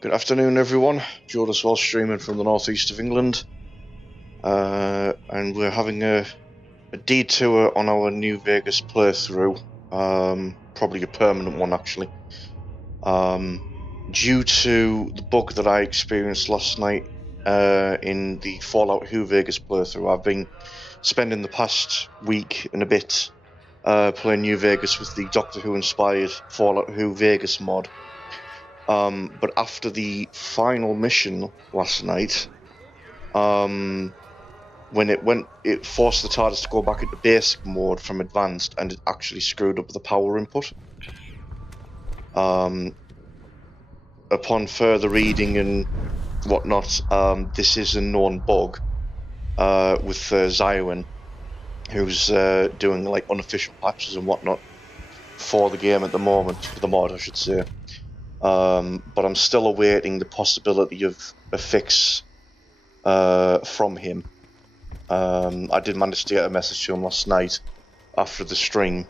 Good afternoon, everyone. Joe as well, streaming from the northeast of England, and we're having a detour on our New Vegas playthrough. Probably a permanent one, actually. Due to the bug that I experienced last night in the Fallout New Vegas playthrough, I've been spending the past week and a bit playing New Vegas with the Doctor Who inspired Fallout New Vegas mod. But after the final mission last night, when it forced the TARDIS to go back into basic mode from advanced, and it actually screwed up the power input. Upon further reading and whatnot, this is a known bug with Zywin, who's doing like unofficial patches and whatnot for the game at the moment, for the mod, I should say. But I'm still awaiting the possibility of a fix from him. I did manage to get a message to him last night after the stream,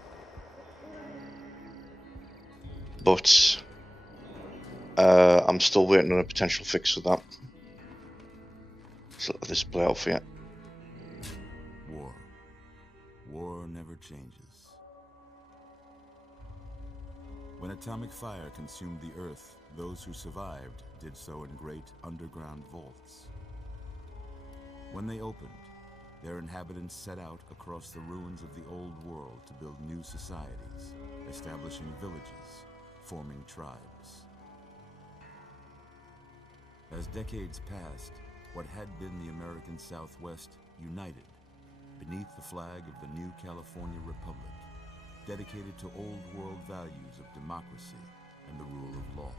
but I'm still waiting on a potential fix for that. So let this play out for you. War never changes. When atomic fire consumed the Earth, those who survived did so in great underground vaults. When they opened, their inhabitants set out across the ruins of the old world to build new societies, establishing villages, forming tribes. As decades passed, what had been the American Southwest united beneath the flag of the new California Republic, dedicated to old world values of democracy and the rule of law.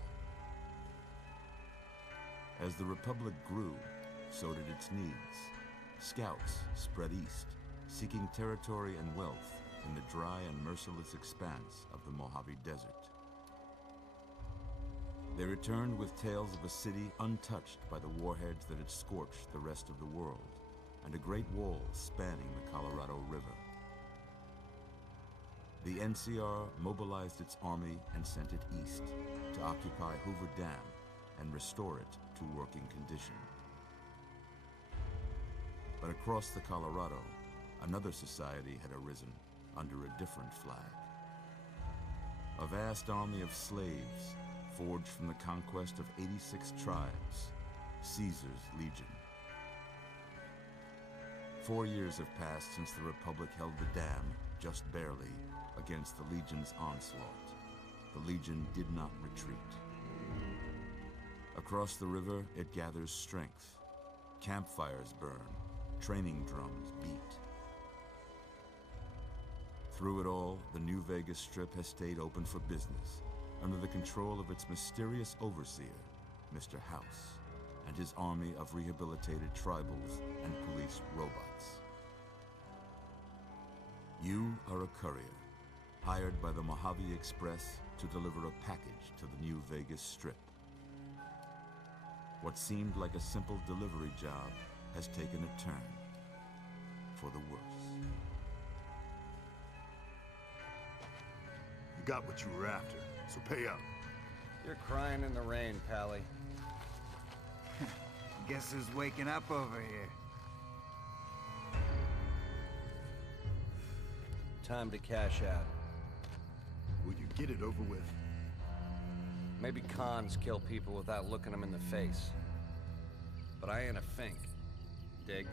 As the Republic grew, so did its needs. Scouts spread east, seeking territory and wealth in the dry and merciless expanse of the Mojave Desert. They returned with tales of a city untouched by the warheads that had scorched the rest of the world, and a great wall spanning the Colorado River. The NCR mobilized its army and sent it east to occupy Hoover Dam and restore it to working condition. But across the Colorado, another society had arisen under a different flag. A vast army of slaves forged from the conquest of 86 tribes, Caesar's Legion. 4 years have passed since the Republic held the dam, just barely, against the Legion's onslaught. The Legion did not retreat. Across the river, it gathers strength. Campfires burn, training drums beat. Through it all, the New Vegas Strip has stayed open for business, under the control of its mysterious overseer, Mr. House, and his army of rehabilitated tribals and police robots. You are a courier, hired by the Mojave Express to deliver a package to the New Vegas Strip. What seemed like a simple delivery job has taken a turn for the worse. You got what you were after, so pay up. You're crying in the rain, Pally. Guess who's waking up over here? Time to cash out. Will you get it over with? Maybe cons kill people without looking them in the face. But I ain't a fink. Dig?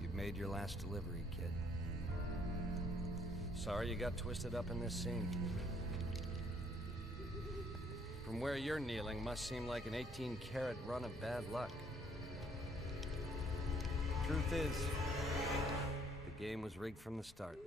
You've made your last delivery, kid. Sorry you got twisted up in this scene. From where you're kneeling must seem like an 18-carat run of bad luck. Truth is, the game was rigged from the start.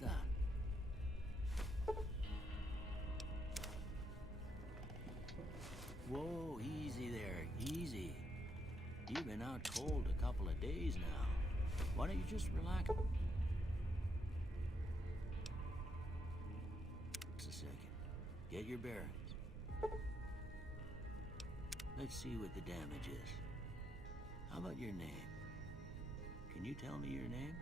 about that? Whoa, easy there, easy. You've been out cold a couple of days now. Why don't you just relax? Just a second. Get your bearings. Let's see what the damage is. How about your name? Can you tell me your name?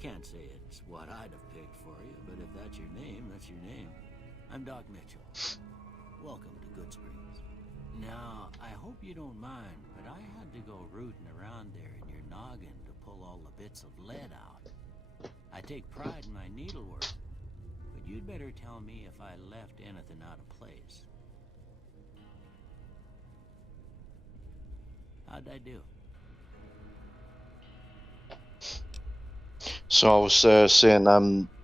Can't say it's what I'd have picked for you, but if that's your name, that's your name. I'm Doc Mitchell. Welcome to Good Springs. Now, I hope you don't mind, but I had to go rooting around there in your noggin to pull all the bits of lead out. I take pride in my needlework, but you'd better tell me if I left anything out of place. How'd I do? So I was saying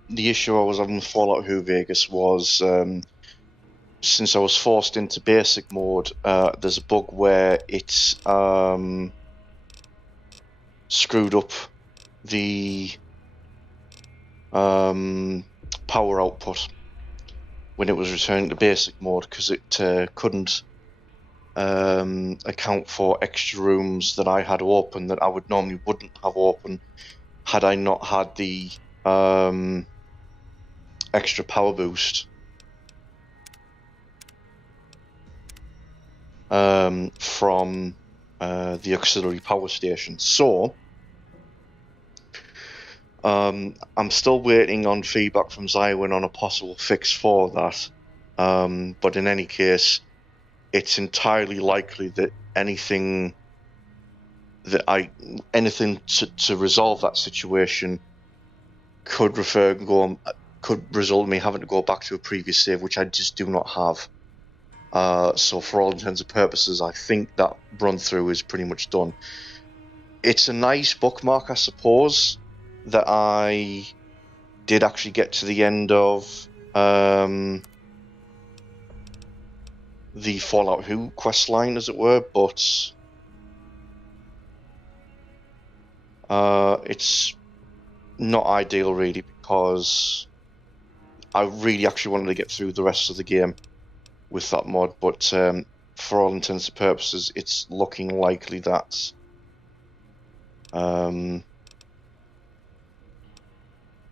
the issue I was having with Fallout New Vegas was since I was forced into basic mode, there's a bug where it's screwed up the power output when it was returning to basic mode because it couldn't account for extra rooms that I had open that I would normally wouldn't have open had I not had the extra power boost from the auxiliary power station. So I'm still waiting on feedback from Zywin on a possible fix for that. But in any case, it's entirely likely that anything to resolve that situation could result in me having to go back to a previous save, which I just do not have. So for all intents and purposes, I think that run through is pretty much done. It's a nice bookmark, I suppose, that I did actually get to the end of the Fallout Who quest line, as it were, but it's not ideal really, because I really actually wanted to get through the rest of the game with that mod, but for all intents and purposes, it's looking likely that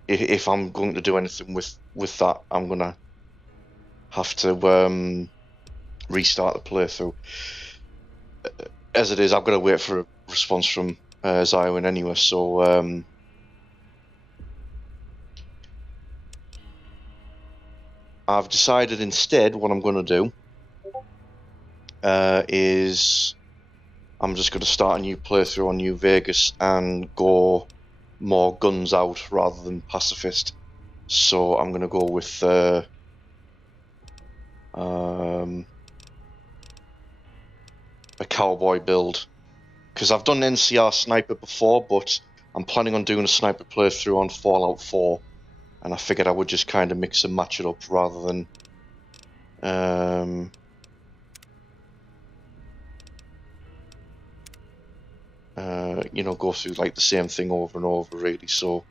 if I'm going to do anything with that, I'm going to have to restart the playthrough. As it is, I've got to wait for a response from Zywin anyway, so I've decided instead what I'm going to do is I'm just going to start a new playthrough on New Vegas and go more guns out rather than pacifist. So I'm going to go with a cowboy build, because I've done NCR sniper before, but I'm planning on doing a sniper playthrough on Fallout 4, and I figured I would just kind of mix and match it up rather than go through like the same thing over and over really. So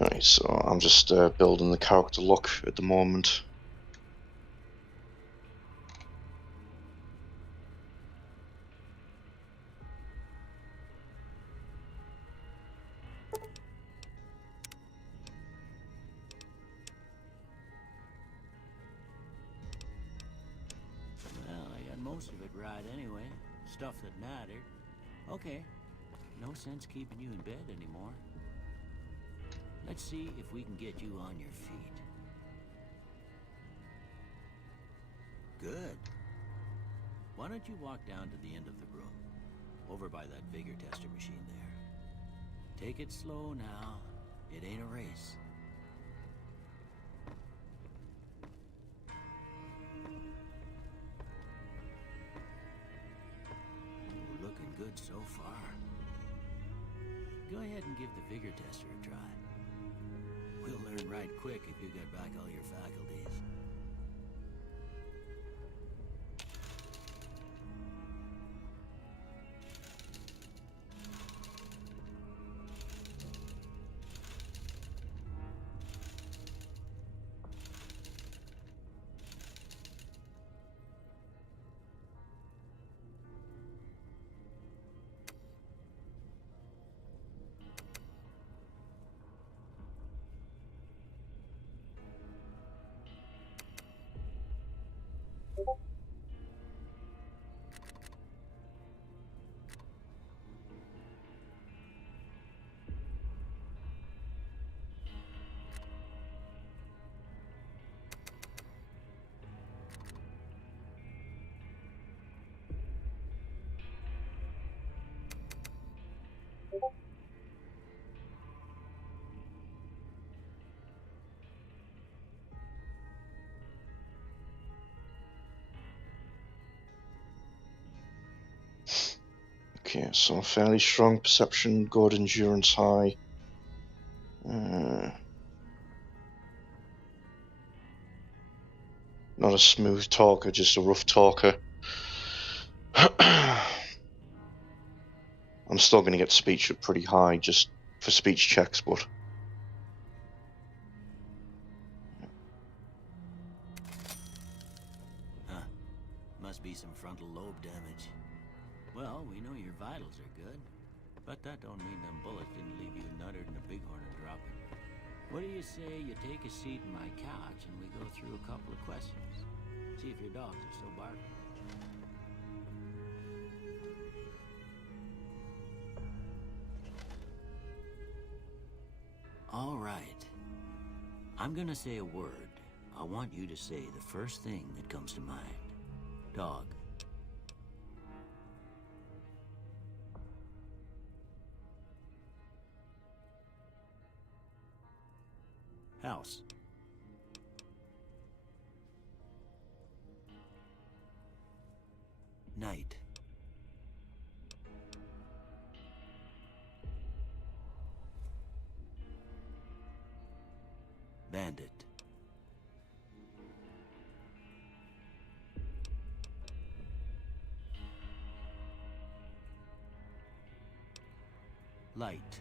Right, so I'm just building the character look at the moment. Well, I got most of it right anyway. Stuff that mattered. Okay. No sense keeping you in bed anymore. Let's see if we can get you on your feet. Good. Why don't you walk down to the end of the room? Over by that vigor tester machine there. Take it slow now. It ain't a race. Ooh, looking good so far. Go ahead and give the vigor tester a try. We'll learn right quick if you get back all your faculties. Okay, so fairly strong perception, good endurance high. Not a smooth talker, just a rough talker. I'm still going to get speech up pretty high just for speech checks, but... Huh. Must be some frontal lobe damage. Well, we know your vitals are good, but that don't mean them bullets didn't leave you nuttered and a bighorn and dropping. What do you say you take a seat in my couch and we go through a couple of questions? See if your dogs are still barking. All right. I'm gonna say a word. I want you to say the first thing that comes to mind. Dog. House. Night. Bandit. Light.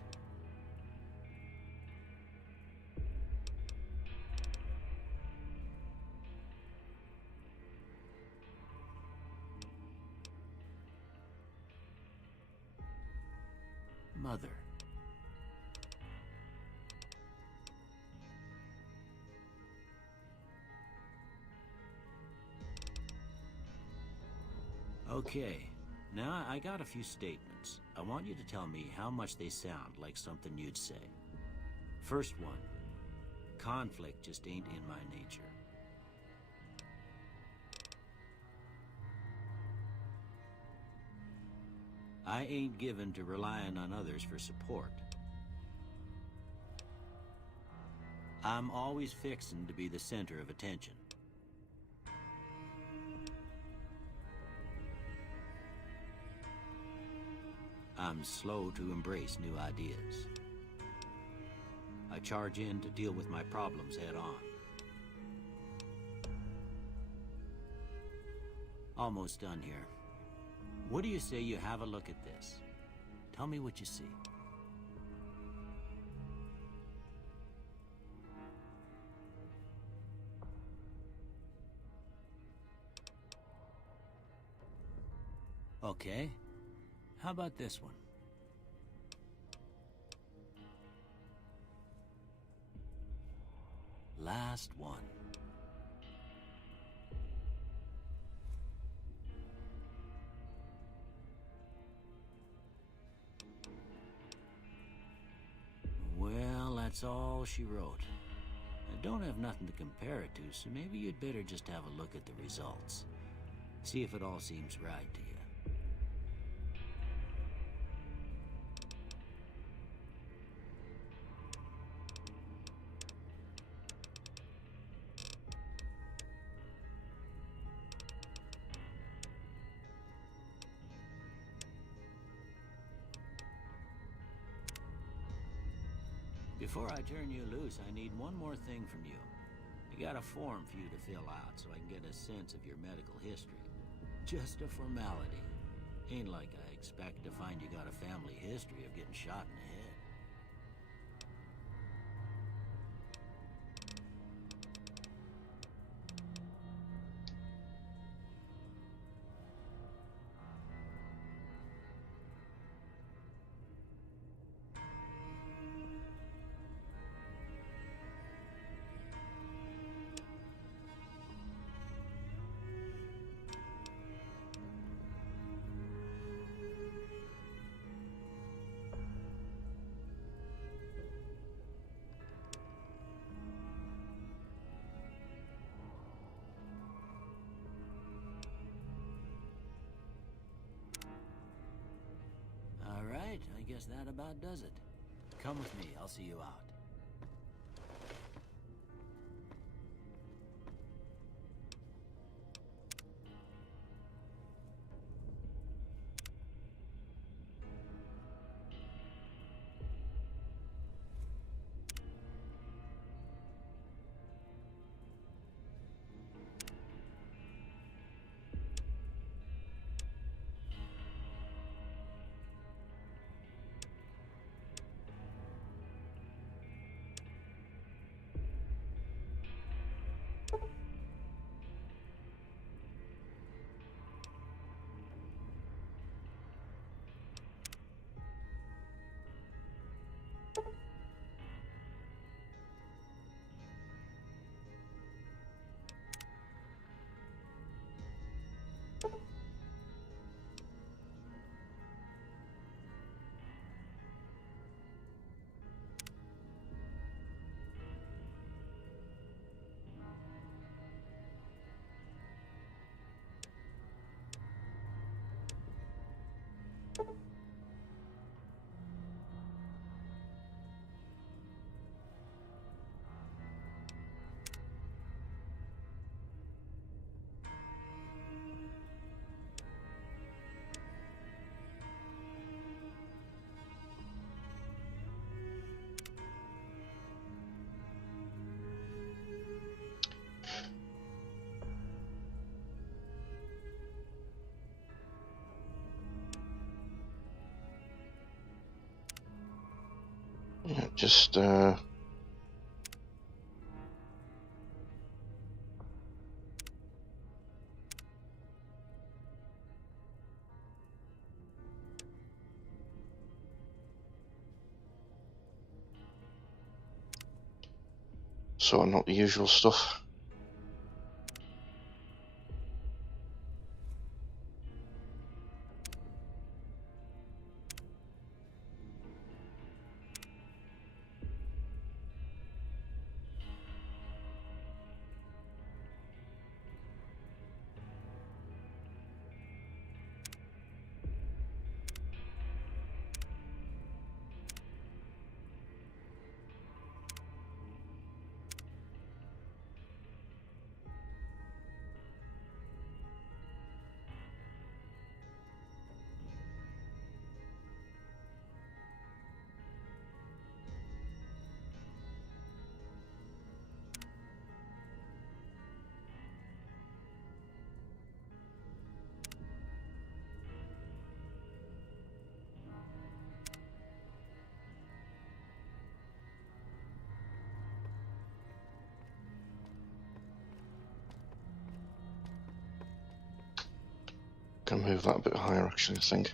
Mother. Okay, now I got a few statements. I want you to tell me how much they sound like something you'd say. First one, conflict just ain't in my nature. I ain't given to relying on others for support. I'm always fixin' to be the center of attention. I'm slow to embrace new ideas. I charge in to deal with my problems head on. Almost done here. What do you say you have a look at this? Tell me what you see. Okay. How about this one? Last one. Well, that's all she wrote. I don't have nothing to compare it to, so maybe you'd better just have a look at the results. See if it all seems right to you. Before I turn you loose, I need one more thing from you. I got a form for you to fill out so I can get a sense of your medical history. Just a formality. Ain't like I expect to find you got a family history of getting shot in the head. All right, I guess that about does it. Come with me, I'll see you out. Yeah, just so not the usual stuff. Can move that a bit higher, actually, I think.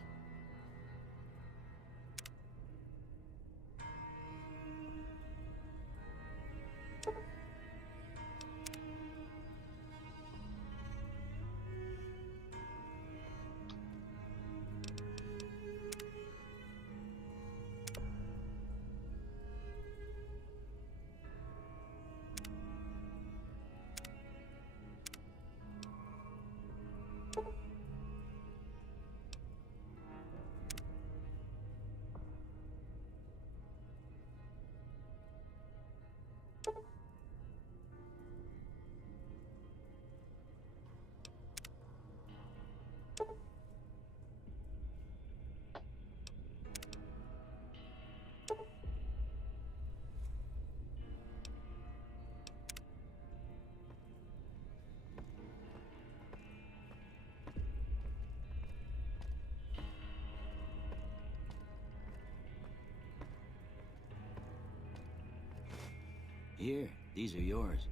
Here, these are yours.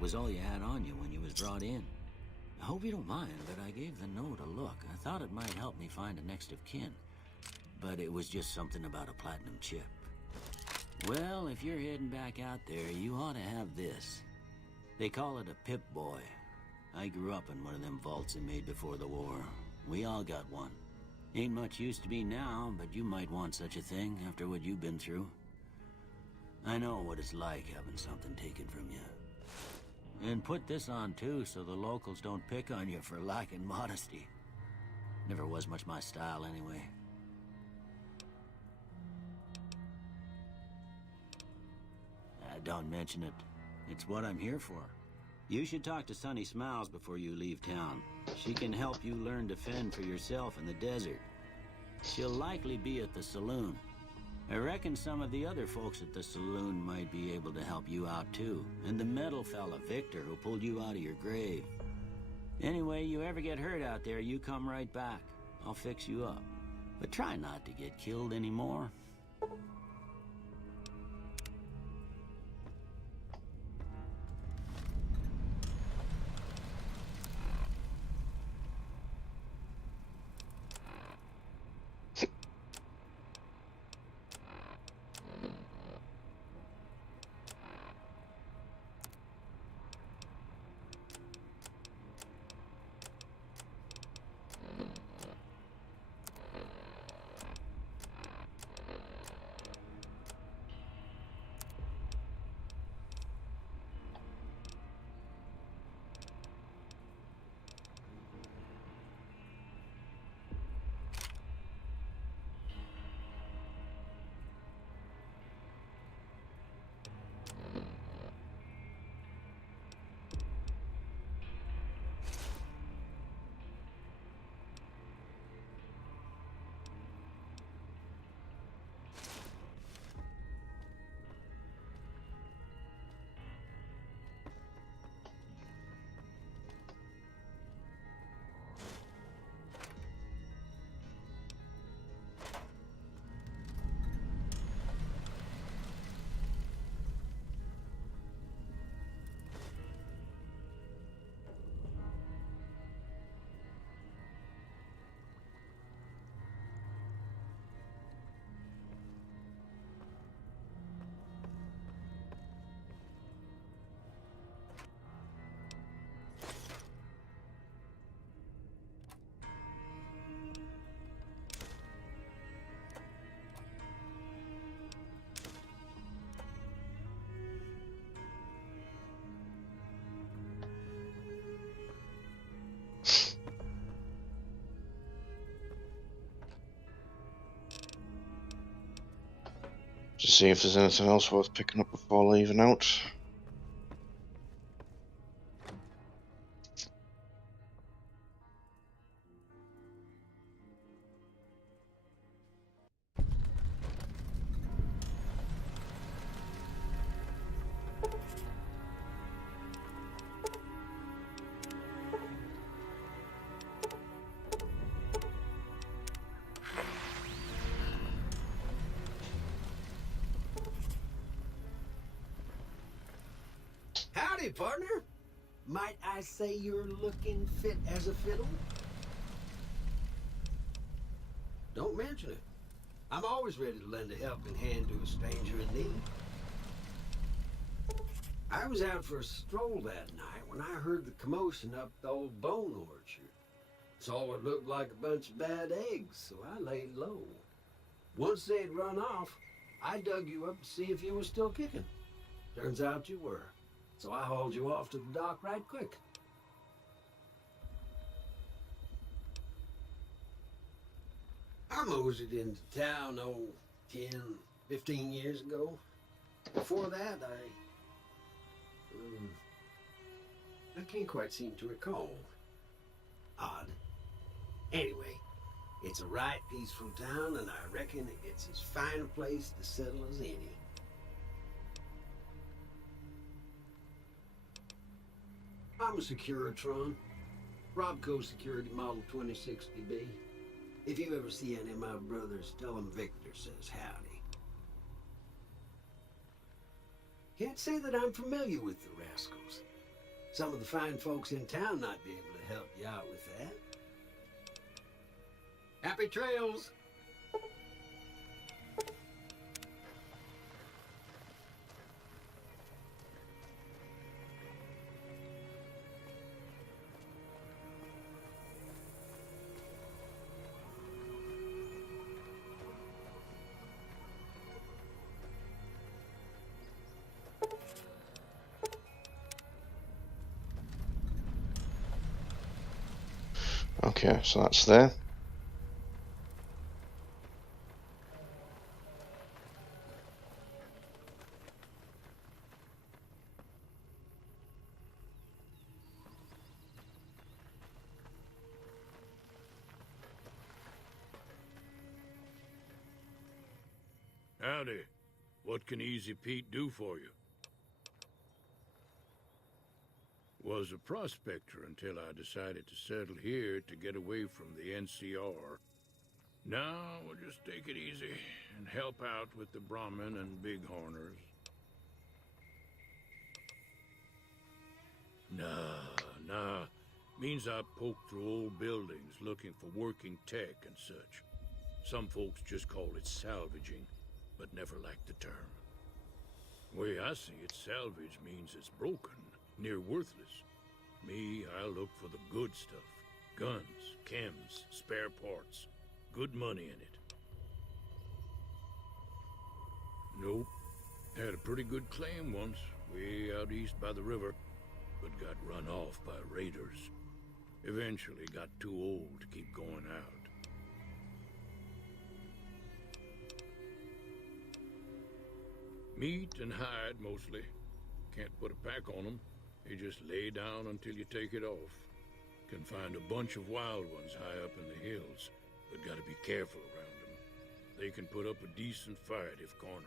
Was all you had on you when you was brought in. I hope you don't mind, but I gave the note a look. I thought it might help me find a next of kin. But it was just something about a platinum chip. Well, if you're heading back out there, you ought to have this. They call it a Pip-Boy. I grew up in one of them vaults they made before the war. We all got one. Ain't much use to me now, but you might want such a thing after what you've been through. I know what it's like having something taken from you. And put this on too, so the locals don't pick on you for lacking modesty. Never was much my style anyway. Don't mention it. It's what I'm here for. You should talk to Sunny Smiles before you leave town. She can help you learn to fend for yourself in the desert. She'll likely be at the saloon. I reckon some of the other folks at the saloon might be able to help you out too. And the metal fella, Victor, who pulled you out of your grave. Anyway, you ever get hurt out there, you come right back. I'll fix you up. But try not to get killed anymore. Just see if there's anything else worth picking up before leaving out. Howdy, partner. Might I say you're looking fit as a fiddle? Don't mention it. I'm always ready to lend a helping hand to a stranger in need. I was out for a stroll that night when I heard the commotion up the old bone orchard. Saw what looked like a bunch of bad eggs, so I laid low. Once they'd run off, I dug you up to see if you were still kicking. Turns out you were, so I hauled you off to the dock right quick. I moseyed into town, 10, 15 years ago. Before that, I can't quite seem to recall. Odd. Anyway, it's a right peaceful town, and I reckon it's as fine a place to settle as any. I'm a Securitron. Robco Security Model 2060B. If you ever see any of my brothers, tell them Victor says howdy. Can't say that I'm familiar with the rascals. Some of the fine folks in town might be able to help you out with that. Happy trails! Okay, so that's there. Howdy. What can Easy Pete do for you? Was a prospector until I decided to settle here to get away from the NCR. Now we'll just take it easy and help out with the Brahmin and Bighorners. Nah. Means I poke through old buildings looking for working tech and such. Some folks just call it salvaging, but never liked the term. Way I see it, salvage means it's broken, near worthless. Me, I look for the good stuff. Guns, chems, spare parts. Good money in it. Nope. Had a pretty good claim once, way out east by the river, but got run off by raiders. Eventually got too old to keep going out. Meat and hide, mostly. Can't put a pack on them. You just lay down until you take it off. Can find a bunch of wild ones high up in the hills, but gotta be careful around them. They can put up a decent fight if cornered.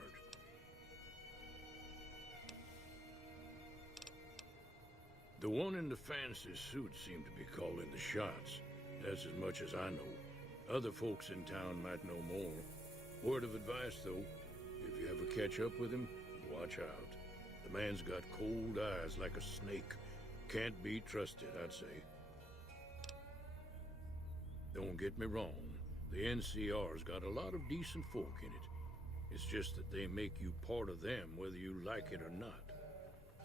The one in the fancy suit seemed to be calling the shots. That's as much as I know. Other folks in town might know more. Word of advice, though. If you ever catch up with him, watch out. The man's got cold eyes like a snake. Can't be trusted, I'd say. Don't get me wrong. The NCR's got a lot of decent folk in it. It's just that they make you part of them whether you like it or not.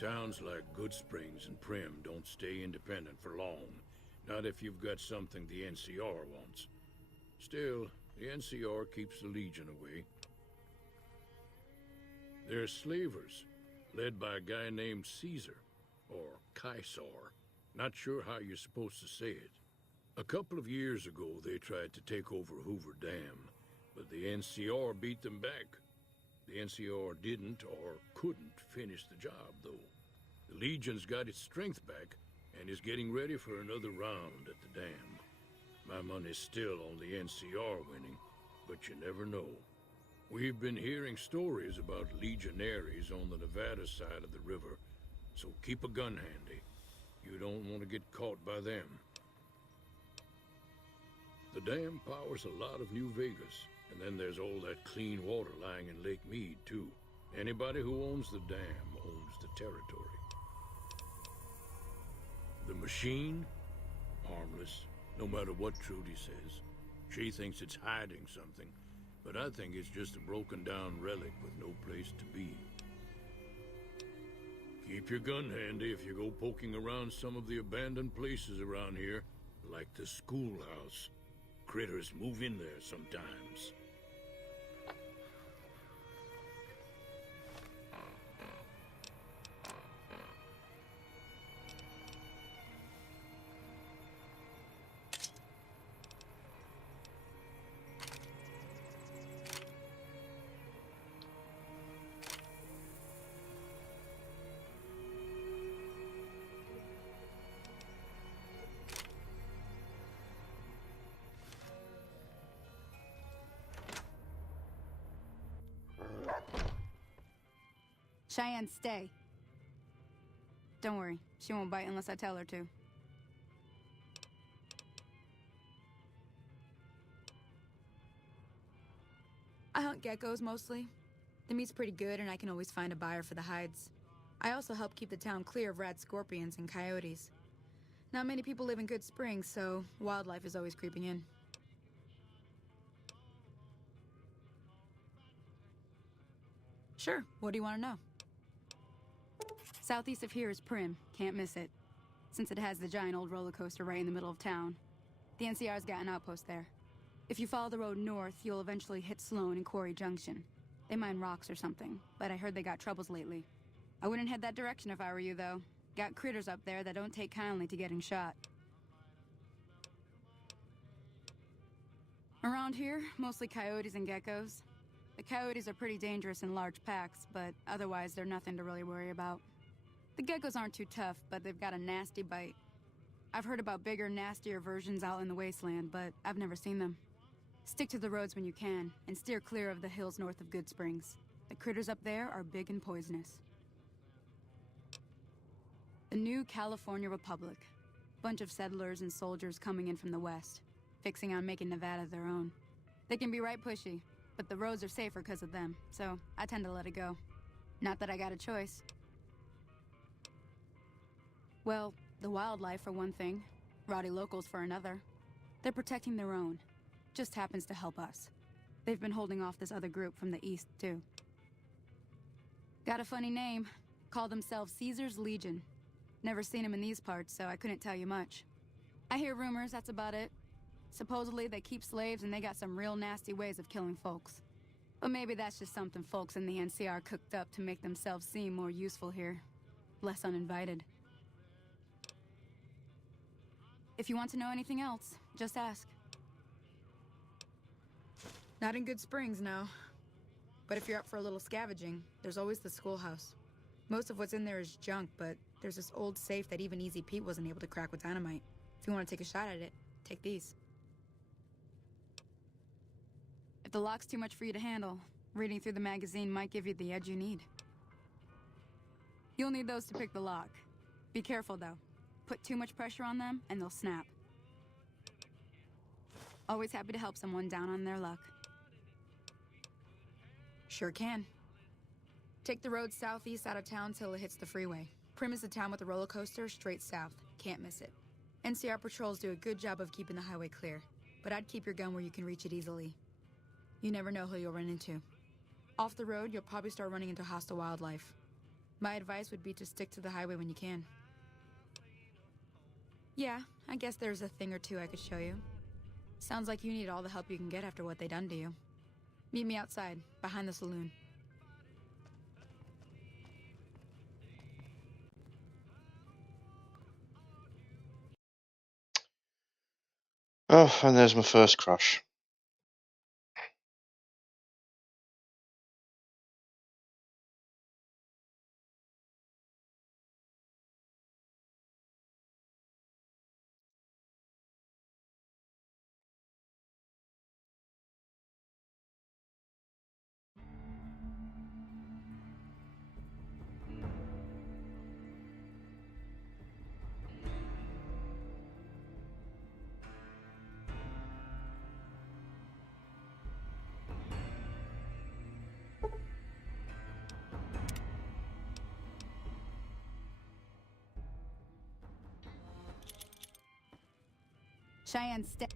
Towns like Goodsprings and Prim don't stay independent for long. Not if you've got something the NCR wants. Still, the NCR keeps the Legion away. They're slavers, led by a guy named Caesar, or Caesar. Not sure how you're supposed to say it. A couple of years ago, they tried to take over Hoover Dam, but the NCR beat them back. The NCR didn't or couldn't finish the job, though. The Legion's got its strength back and is getting ready for another round at the dam. My money's still on the NCR winning, but you never know. We've been hearing stories about legionaries on the Nevada side of the river, so keep a gun handy. You don't want to get caught by them. The dam powers a lot of New Vegas, and then there's all that clean water lying in Lake Mead, too. Anybody who owns the dam owns the territory. The machine? Harmless, no matter what Trudy says. She thinks it's hiding something, but I think it's just a broken down relic with no place to be. Keep your gun handy if you go poking around some of the abandoned places around here, like the schoolhouse. Critters move in there sometimes. Cheyenne, stay. Don't worry, she won't bite unless I tell her to. I hunt geckos mostly. The meat's pretty good and I can always find a buyer for the hides. I also help keep the town clear of rad scorpions and coyotes. Not many people live in Good Springs, so wildlife is always creeping in. Sure, what do you want to know? Southeast of here is Prim, can't miss it. Since it has the giant old roller coaster right in the middle of town. The NCR's got an outpost there. If you follow the road north, you'll eventually hit Sloan and Quarry Junction. They mine rocks or something, but I heard they got troubles lately. I wouldn't head that direction if I were you, though. Got critters up there that don't take kindly to getting shot. Around here, mostly coyotes and geckos. The coyotes are pretty dangerous in large packs, but otherwise they're nothing to really worry about. The geckos aren't too tough, but they've got a nasty bite. I've heard about bigger, nastier versions out in the wasteland, but I've never seen them. Stick to the roads when you can, and steer clear of the hills north of Good Springs. The critters up there are big and poisonous. The new California Republic. Bunch of settlers and soldiers coming in from the west, fixing on making Nevada their own. They can be right pushy, but the roads are safer because of them, so I tend to let it go. Not that I got a choice. Well, the wildlife for one thing, rowdy locals for another. They're protecting their own. Just happens to help us. They've been holding off this other group from the east, too. Got a funny name. Call themselves Caesar's Legion. Never seen them in these parts, so I couldn't tell you much. I hear rumors, that's about it. Supposedly they keep slaves and they got some real nasty ways of killing folks. But maybe that's just something folks in the NCR cooked up to make themselves seem more useful here. Less uninvited. If you want to know anything else, just ask. Not in Good Springs, no. But if you're up for a little scavenging, there's always the schoolhouse. Most of what's in there is junk, but there's this old safe that even Easy Pete wasn't able to crack with dynamite. If you want to take a shot at it, take these. If the lock's too much for you to handle, reading through the magazine might give you the edge you need. You'll need those to pick the lock. Be careful, though. Put too much pressure on them, and they'll snap. Always happy to help someone down on their luck. Sure can. Take the road southeast out of town till it hits the freeway. Prim is the town with the roller coaster straight south. Can't miss it. NCR patrols do a good job of keeping the highway clear, but I'd keep your gun where you can reach it easily. You never know who you'll run into. Off the road, you'll probably start running into hostile wildlife. My advice would be to stick to the highway when you can. Yeah, I guess there's a thing or two I could show you. Sounds like you need all the help you can get after what they done to you. Meet me outside, behind the saloon. Oh, and there's my first crash. Cheyenne, stay.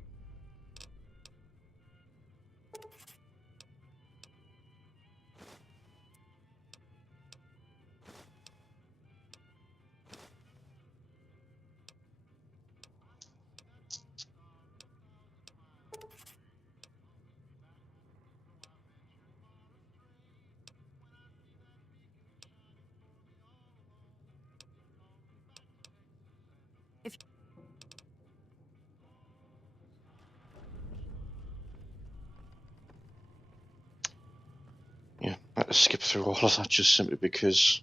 to skip through all of that just simply because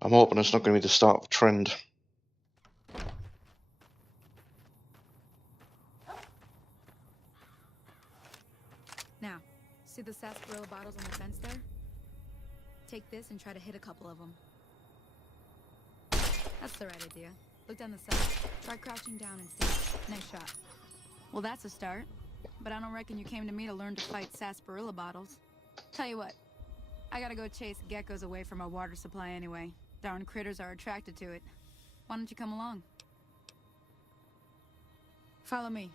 I'm hoping it's not going to be the start of a trend. Now, see the sarsaparilla bottles on the fence there? Take this and try to hit a couple of them. That's the right idea. Look down the side. Try crouching down and stay. Nice shot. Well, that's a start. But I don't reckon you came to me to learn to fight sarsaparilla bottles. Tell you what, I gotta go chase geckos away from our water supply anyway. Darn critters are attracted to it. Why don't you come along? Follow me.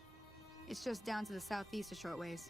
It's just down to the southeast a short ways.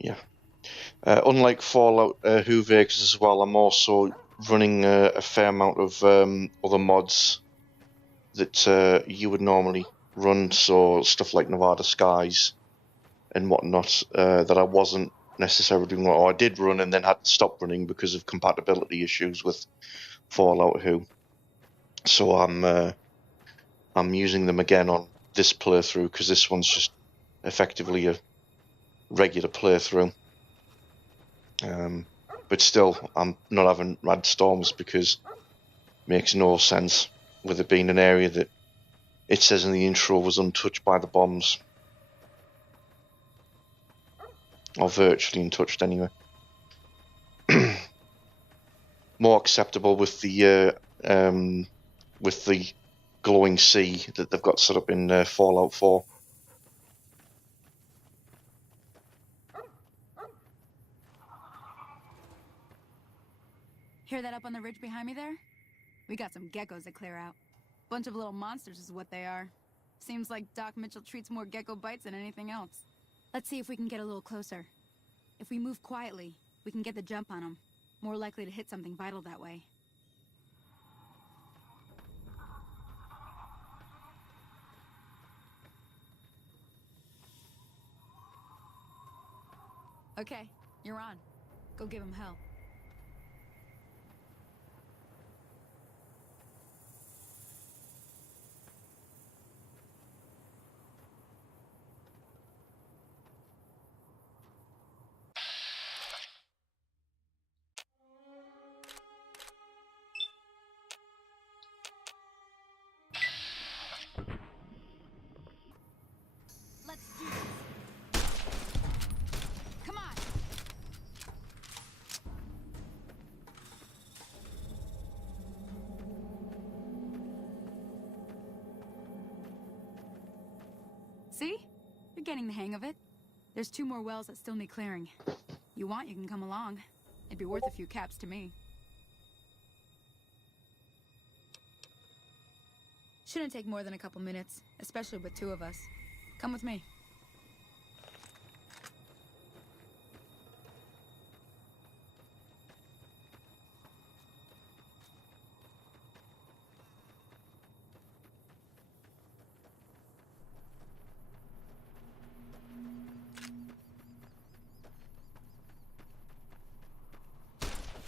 Yeah. Unlike Fallout New Vegas as well, I'm also running a fair amount of other mods that you would normally run, so stuff like Nevada Skies and whatnot, that I wasn't necessarily doing, or I did run and then had to stop running because of compatibility issues with Fallout Who. So I'm using them again on this playthrough because this one's just effectively a regular playthrough. But still, I'm not having rad storms because it makes no sense with it being an area that it says in the intro was untouched by the bombs. Or virtually untouched anyway. More acceptable with the glowing sea that they've got set up in Fallout 4. Hear that up on the ridge behind me there? We got some geckos to clear out. Bunch of little monsters is what they are. Seems like Doc Mitchell treats more gecko bites than anything else. Let's see if we can get a little closer. If we move quietly, we can get the jump on them. More likely to hit something vital that way. Okay, you're on. Go give him hell. Let's do this. Come on. See? You're getting the hang of it. There's 2 more wells that still need clearing. You want, you can come along. It'd be worth a few caps to me. Shouldn't take more than a couple minutes, especially with 2 of us. Come with me.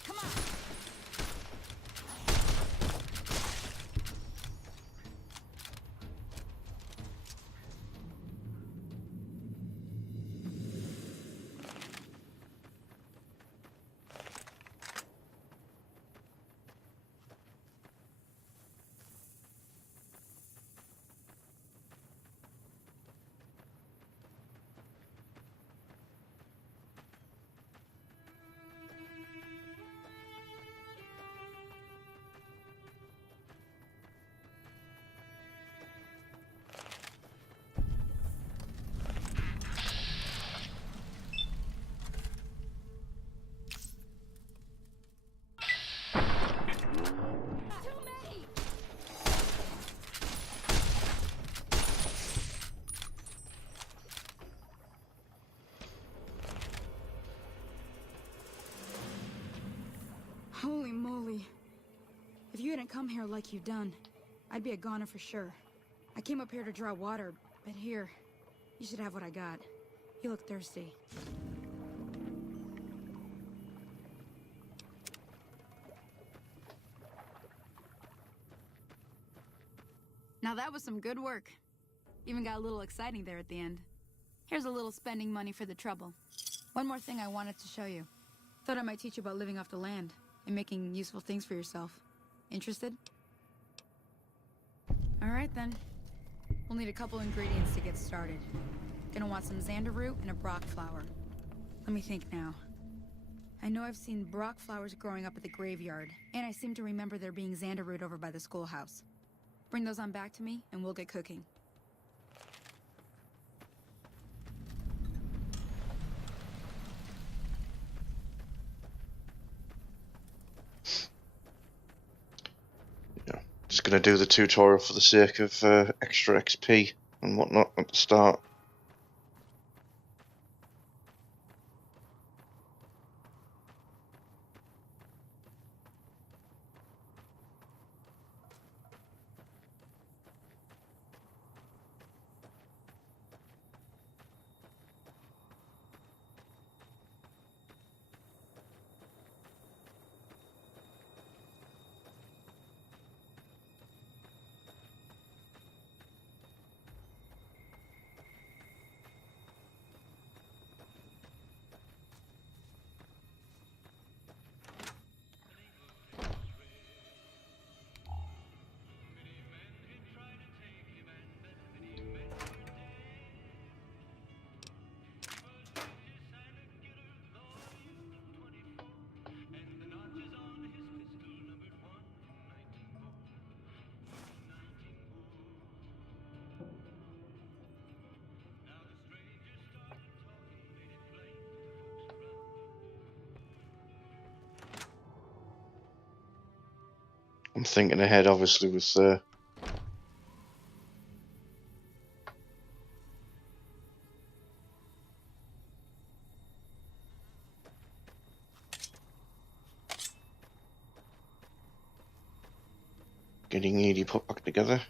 Come on. come here like you've done, I'd be a goner for sure. I came up here to draw water, but here, you should have what I got. You look thirsty. Now that was some good work. Even got a little exciting there at the end. Here's a little spending money for the trouble. One more thing I wanted to show you. Thought I might teach you about living off the land and making useful things for yourself. Interested? Alright then. We'll need a couple ingredients to get started. Gonna want some xander root and a brock flower. Let me think now. I know I've seen brock flowers growing up at the graveyard, and I seem to remember there being xander root over by the schoolhouse. Bring those on back to me, and we'll get cooking. Just gonna do the tutorial for the sake of extra XP and whatnot at the start. I'm thinking ahead, obviously, with getting Edie put back together.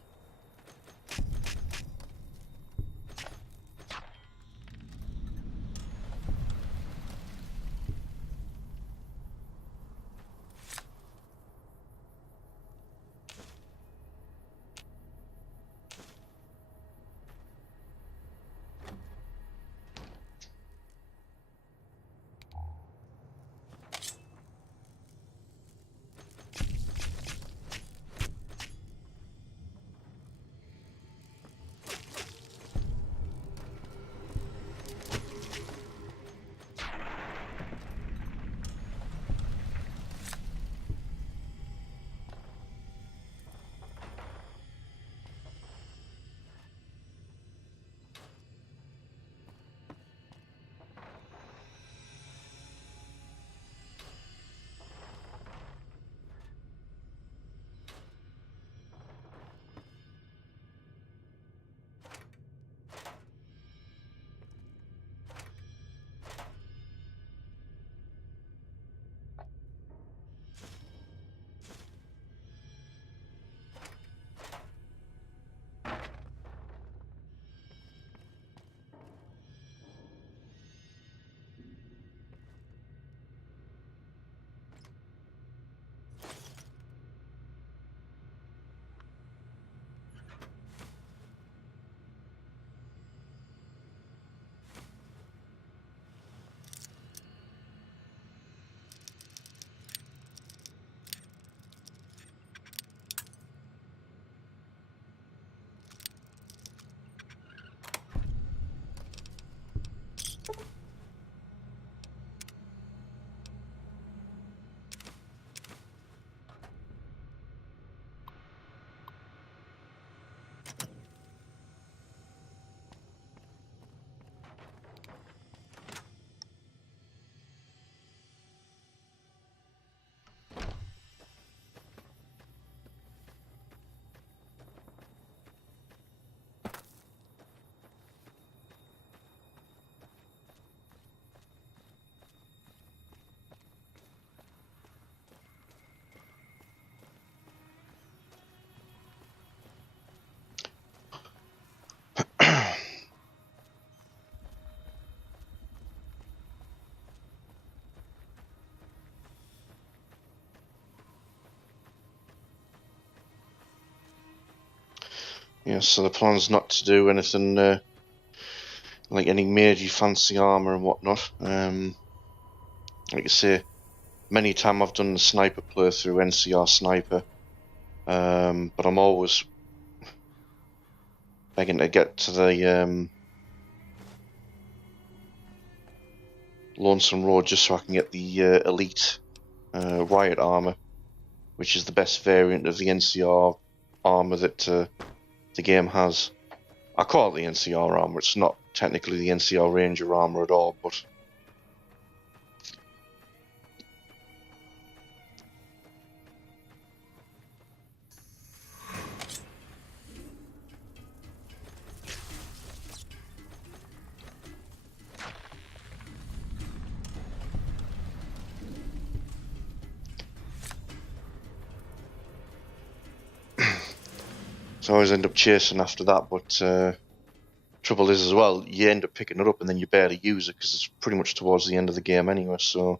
Yeah, so the plan's not to do anything like any major fancy armor and whatnot. Like I say, many time I've done the sniper playthrough, NCR sniper, but I'm always begging to get to the Lonesome Road just so I can get the elite riot armor, which is the best variant of the NCR armor that the game has. I call it the NCR armor. It's not technically the NCR Ranger armor at all, but so I always end up chasing after that. But trouble is as well, you end up picking it up and then you barely use it because it's pretty much towards the end of the game anyway. So.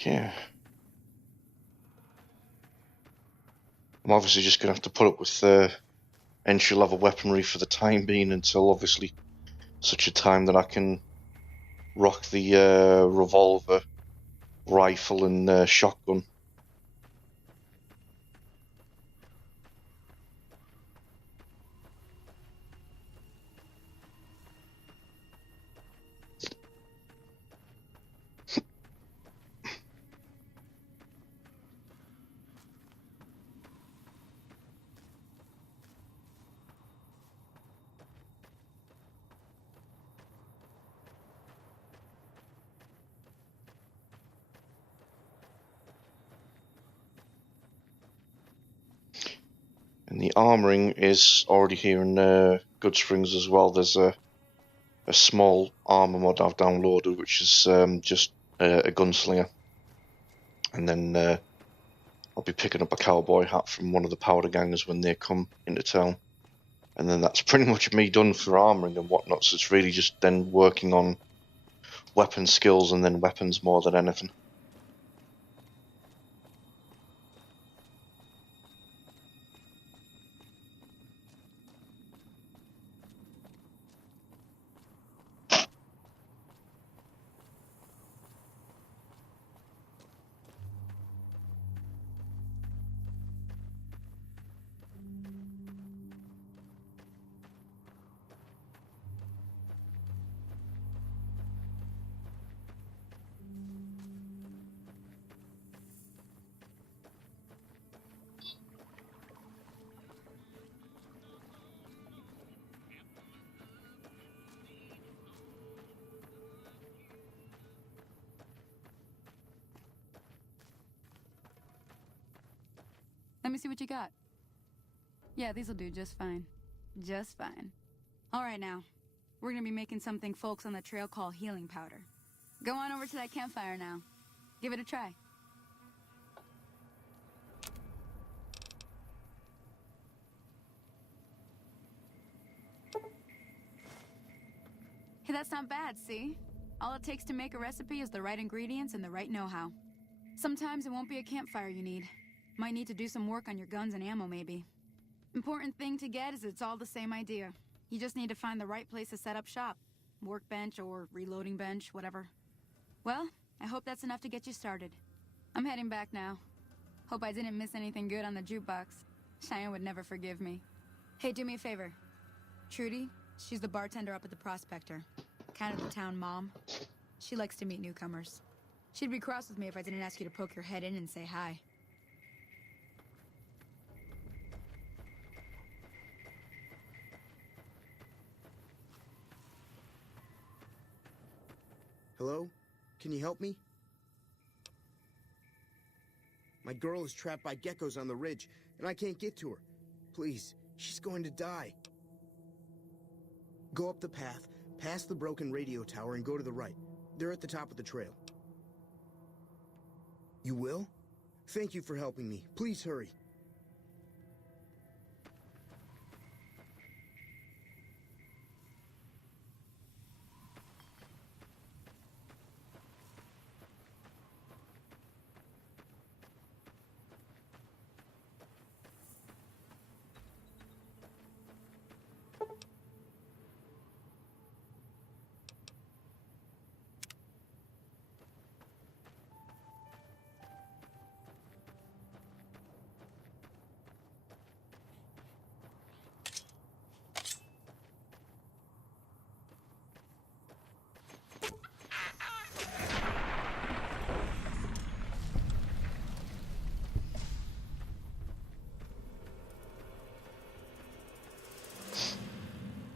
Okay. I'm obviously just going to have to put up with entry-level weaponry for the time being until obviously such a time that I can rock the revolver, rifle and shotgun. And the armoring is already here in Good Springs as well. There's a small armor mod I've downloaded, which is just a gunslinger. And then I'll be picking up a cowboy hat from one of the powder gangers when they come into town. And then that's pretty much me done for armoring and whatnot. So it's really just then working on weapon skills and then weapons more than anything. Let me see what you got. Yeah, these'll do just fine. Just fine. All right, now. We're gonna be making something folks on the trail call healing powder. Go on over to that campfire now. Give it a try. Hey, that's not bad, see? All it takes to make a recipe is the right ingredients and the right know-how. Sometimes it won't be a campfire you need. Might need to do some work on your guns and ammo, maybe. Important thing to get is it's all the same idea. You just need to find the right place to set up shop. Workbench or reloading bench, whatever. Well, I hope that's enough to get you started. I'm heading back now. Hope I didn't miss anything good on the jukebox. Cheyenne would never forgive me. Hey, do me a favor. Trudy, she's the bartender up at the Prospector. Kind of the town mom. She likes to meet newcomers. She'd be cross with me if I didn't ask you to poke your head in and say hi. Hello? Can you help me? My girl is trapped by geckos on the ridge, and I can't get to her. Please, she's going to die. Go up the path, past the broken radio tower, and go to the right. They're at the top of the trail. You will? Thank you for helping me. Please hurry.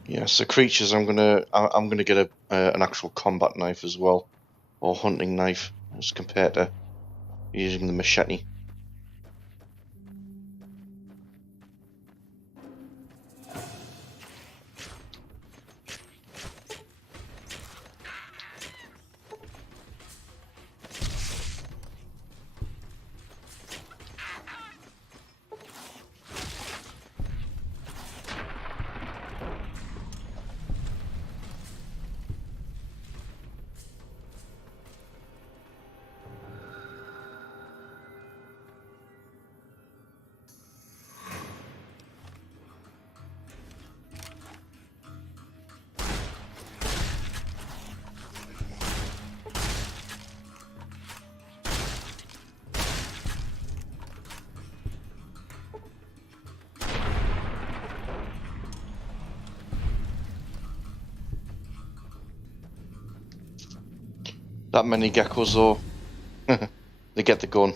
Yeah, so creatures, I'm gonna get an actual combat knife as well, or hunting knife, as compared to using the machete. That many geckos though, they get the gun.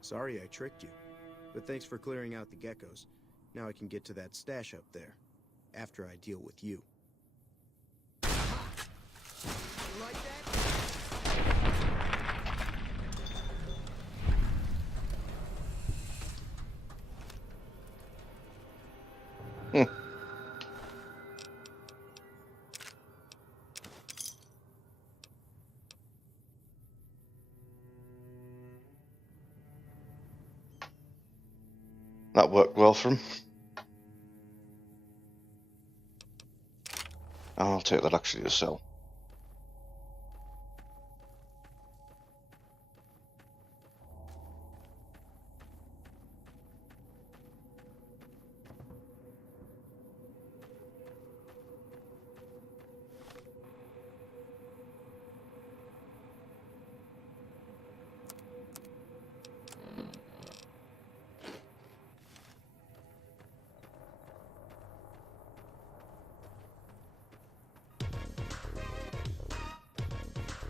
Sorry I tricked you, but thanks for clearing out the geckos. Now I can get to that stash up there, after I deal with you. Like that? That worked well for him. I'll take that actually to sell.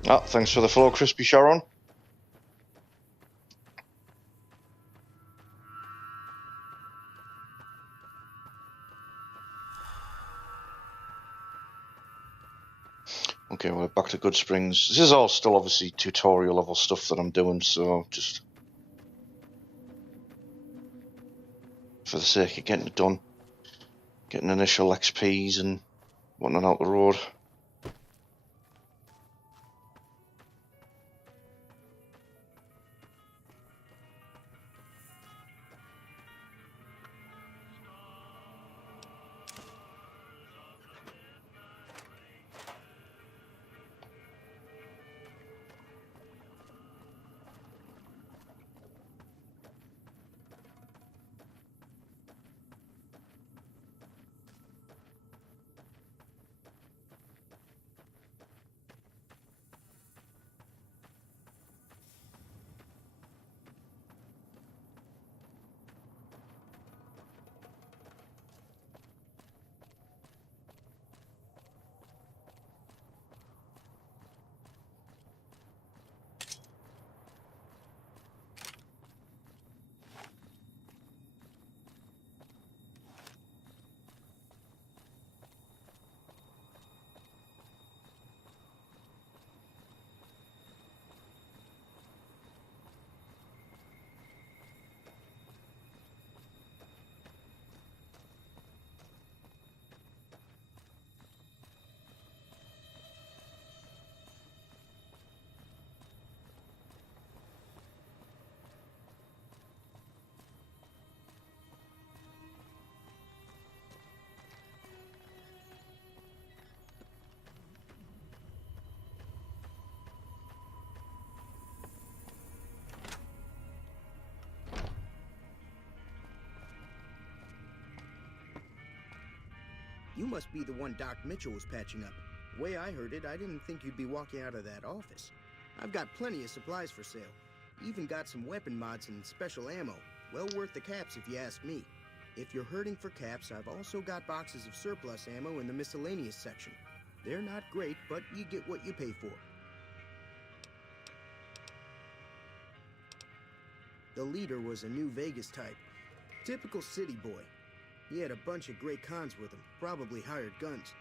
Ah, thanks for the follow, Crispy Sharon. Okay, we're back to Good Springs. This is all still obviously tutorial level stuff that I'm doing, so just for the sake of getting it done, getting initial XPs and whatnot out the road. You must be the one Doc Mitchell was patching up. The way I heard it, I didn't think you'd be walking out of that office. I've got plenty of supplies for sale. Even got some weapon mods and special ammo. Well worth the caps if you ask me. If you're hurting for caps, I've also got boxes of surplus ammo in the miscellaneous section. They're not great, but you get what you pay for. The leader was a New Vegas type. Typical city boy. He had a bunch of Great Khans with him, probably hired guns.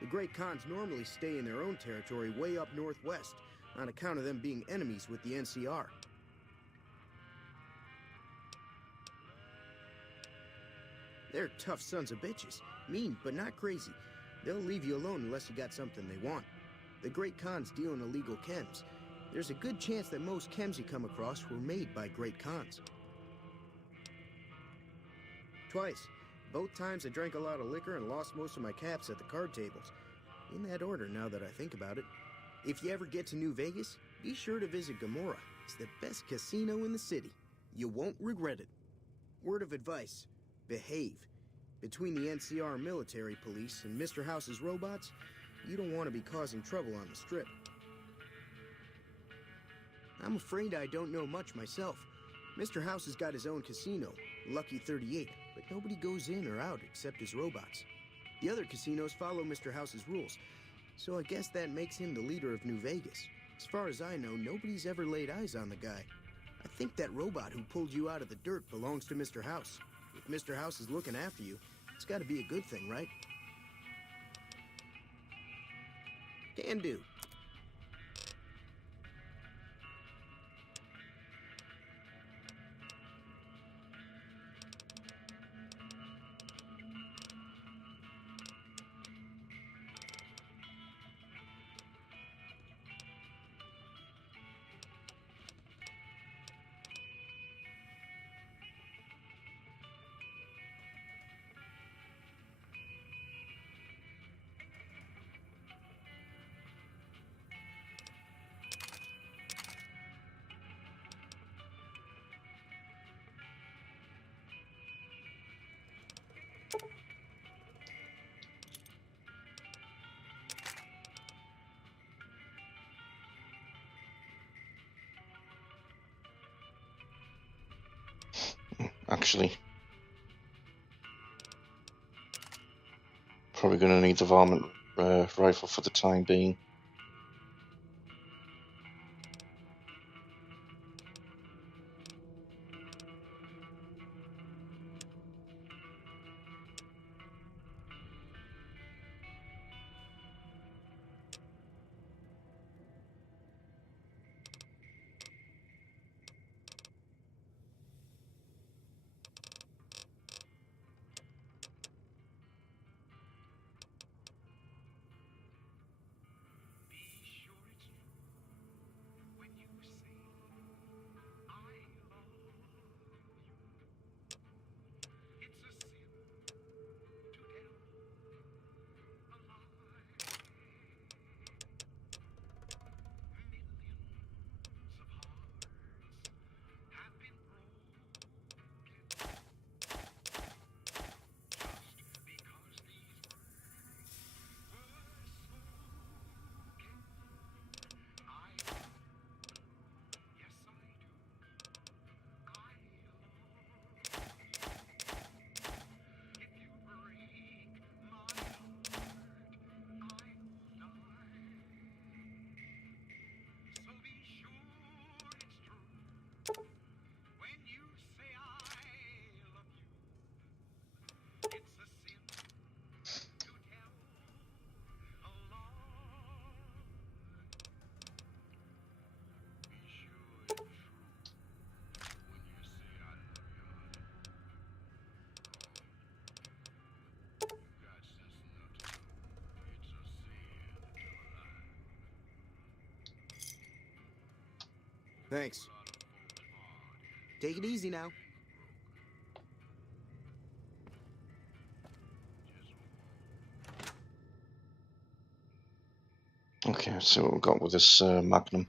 The Great Khans normally stay in their own territory way up northwest, on account of them being enemies with the NCR. They're tough sons of bitches. Mean, but not crazy. They'll leave you alone unless you got something they want. The Great Khans deal in illegal chems. There's a good chance that most chems you come across were made by Great Khans. Twice. Both times I drank a lot of liquor and lost most of my caps at the card tables. In that order, now that I think about it. If you ever get to New Vegas, be sure to visit Gomorrah. It's the best casino in the city. You won't regret it. Word of advice, behave. Between the NCR military police and Mr. House's robots, you don't want to be causing trouble on the Strip. I'm afraid I don't know much myself. Mr. House has got his own casino, Lucky 38, but nobody goes in or out except his robots. The other casinos follow Mr. House's rules, so I guess that makes him the leader of New Vegas. As far as I know, nobody's ever laid eyes on the guy. I think that robot who pulled you out of the dirt belongs to Mr. House. If Mr. House is looking after you, it's got to be a good thing, right? Can do. actually. Probably going to need the varmint rifle for the time being. Thanks. Take it easy now. Okay, let's see what we've got with this Magnum.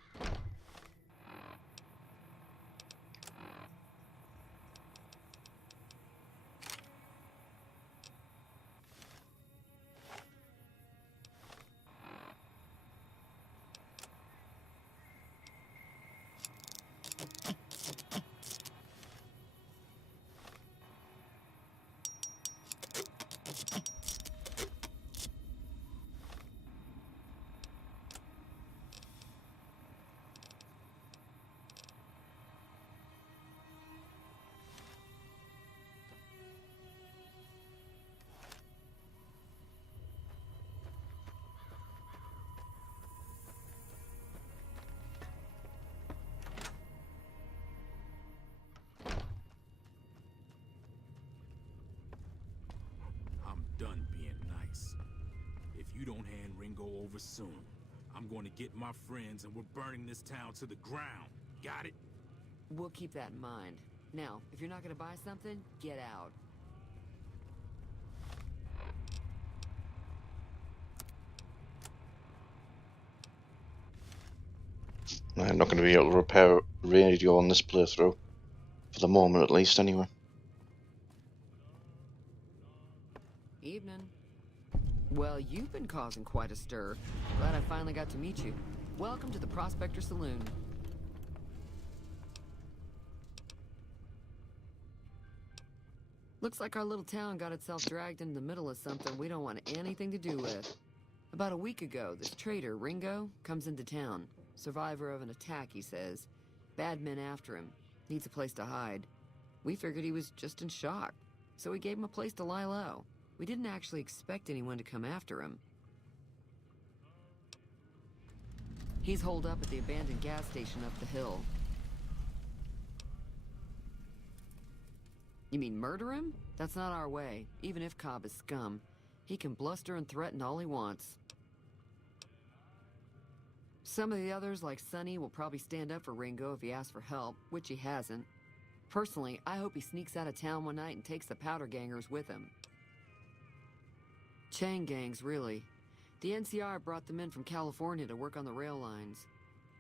I'm done being nice. If you don't hand Ringo over soon, I'm going to get my friends and we're burning this town to the ground. Got it? We'll keep that in mind. Now, if you're not gonna buy something, get out. I'm not going to be able to repair radio on this playthrough. For the moment, at least, anyway. Evening. Well, you've been causing quite a stir. Glad I finally got to meet you. Welcome to the Prospector Saloon. Looks like our little town got itself dragged into the middle of something we don't want anything to do with. About a week ago, this traitor, Ringo, comes into town. Survivor of an attack, he says. Bad men after him. Needs a place to hide. We figured he was just in shock, so we gave him a place to lie low. We didn't actually expect anyone to come after him. He's holed up at the abandoned gas station up the hill. You mean murder him? That's not our way, even if Cobb is scum. He can bluster and threaten all he wants. Some of the others, like Sonny, will probably stand up for Ringo if he asks for help, which he hasn't. Personally, I hope he sneaks out of town one night and takes the powder gangers with him. Chain gangs, really. The NCR brought them in from California to work on the rail lines.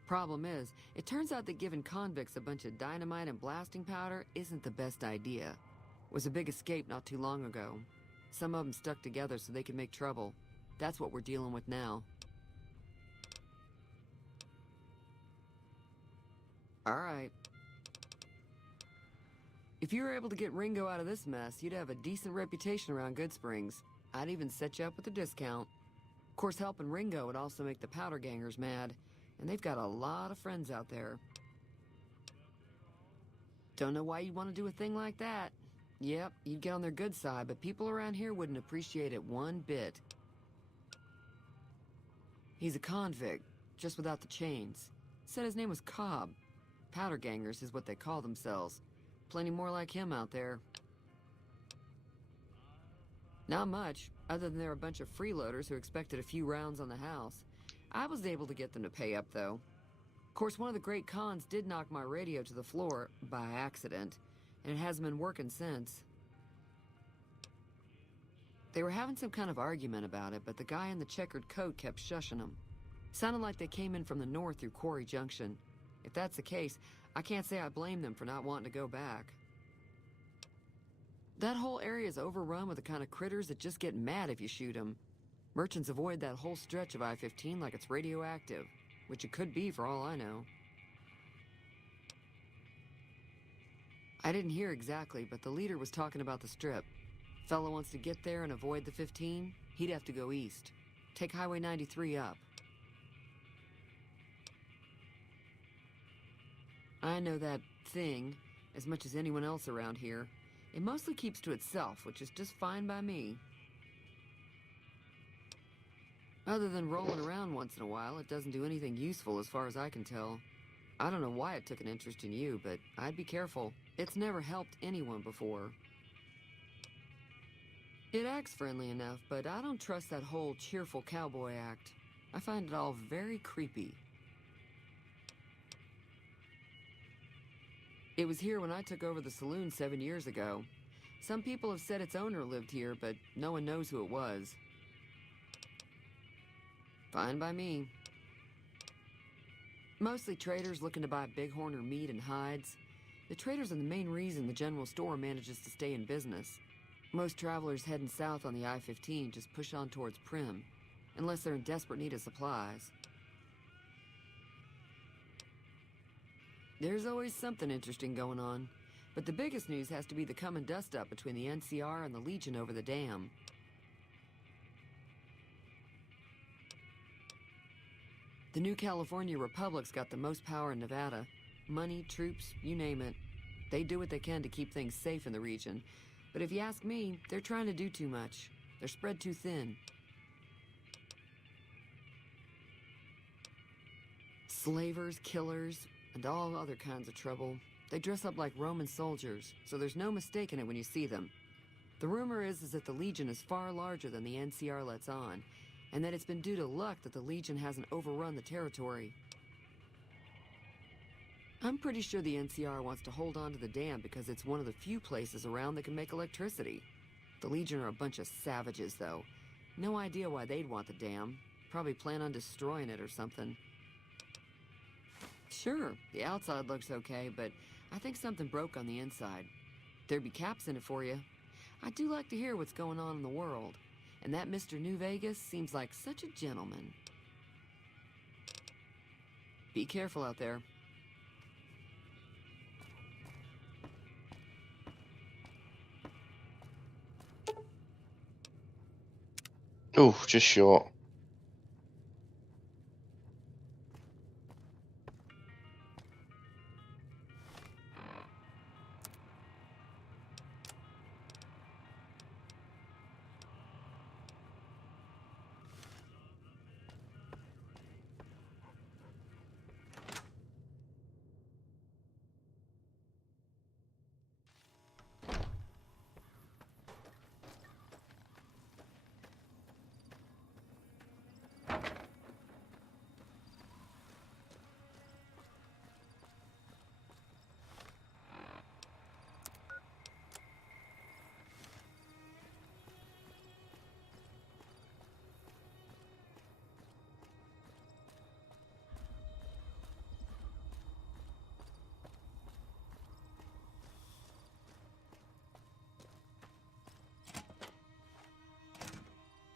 Problem is, it turns out that giving convicts a bunch of dynamite and blasting powder isn't the best idea. It was a big escape not too long ago. Some of them stuck together so they could make trouble. That's what we're dealing with now. All right. If you were able to get Ringo out of this mess, you'd have a decent reputation around Good Springs. I'd even set you up with a discount. Of course, helping Ringo would also make the powder gangers mad, and they've got a lot of friends out there. Don't know why you'd want to do a thing like that. Yep, you'd get on their good side, but people around here wouldn't appreciate it one bit. He's a convict, just without the chains. Said his name was Cobb. Powder gangers is what they call themselves. Plenty more like him out there. Not much, other than they're a bunch of freeloaders who expected a few rounds on the house. I was able to get them to pay up, though. Of course, one of the great cons did knock my radio to the floor, by accident, and it hasn't been working since. They were having some kind of argument about it, but the guy in the checkered coat kept shushing them. Sounded like they came in from the north through Quarry Junction. If that's the case, I can't say I blame them for not wanting to go back. That whole area is overrun with the kind of critters that just get mad if you shoot them. Merchants avoid that whole stretch of I-15 like it's radioactive, which it could be for all I know. I didn't hear exactly, but the leader was talking about the strip. Fellow wants to get there and avoid the 15, he'd have to go east. Take Highway 93 up. I know that thing as much as anyone else around here. It mostly keeps to itself, which is just fine by me. Other than rolling around once in a while, it doesn't do anything useful as far as I can tell. I don't know why it took an interest in you, but I'd be careful. It's never helped anyone before. It acts friendly enough, but I don't trust that whole cheerful cowboy act. I find it all very creepy. It was here when I took over the saloon 7 years ago. Some people have said its owner lived here, but no one knows who it was. Fine by me. Mostly traders looking to buy bighorn or meat and hides. The traders are the main reason the general store manages to stay in business. Most travelers heading south on the I-15 just push on towards Prim, unless they're in desperate need of supplies. There's always something interesting going on, but the biggest news has to be the coming dust-up between the NCR and the Legion over the dam. The new California Republic's got the most power in Nevada. Money, troops, you name it. They do what they can to keep things safe in the region, but if you ask me, they're trying to do too much. They're spread too thin. Slavers, killers, and all other kinds of trouble. They dress up like Roman soldiers, so there's no mistaking it when you see them. The rumor is that the Legion is far larger than the NCR lets on, and that it's been due to luck that the Legion hasn't overrun the territory. I'm pretty sure the NCR wants to hold on to the dam because it's one of the few places around that can make electricity. The Legion are a bunch of savages, though. No idea why they'd want the dam. Probably plan on destroying it or something. Sure, the outside looks okay, but I think something broke on the inside. There'd be caps in it for you. I do like to hear what's going on in the world, and that Mr. New Vegas seems like such a gentleman. Be careful out there. Oh, just short.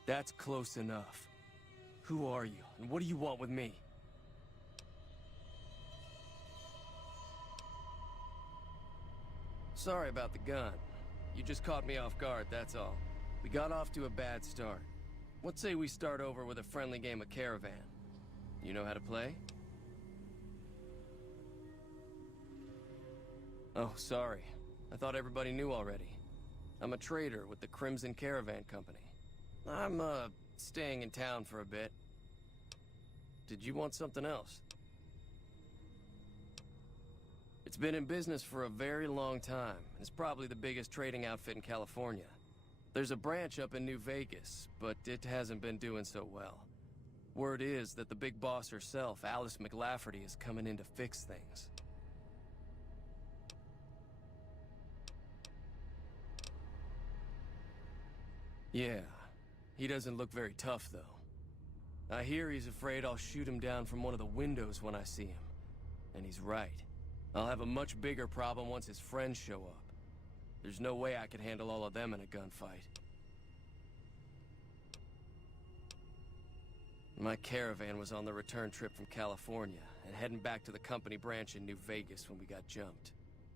That's close enough. Who are you, and what do you want with me? Sorry about the gun. You just caught me off guard, that's all. We got off to a bad start. What say we start over with a friendly game of Caravan? You know how to play? Oh, sorry. I thought everybody knew already. I'm a trader with the Crimson Caravan Company. I'm, staying in town for a bit. Did you want something else? It's been in business for a very long time. It's probably the biggest trading outfit in California. There's a branch up in New Vegas, but it hasn't been doing so well. Word is that the big boss herself, Alice McLafferty, is coming in to fix things. Yeah, he doesn't look very tough, though. I hear he's afraid I'll shoot him down from one of the windows when I see him. And he's right. I'll have a much bigger problem once his friends show up. There's no way I could handle all of them in a gunfight. My caravan was on the return trip from California, and heading back to the company branch in New Vegas when we got jumped.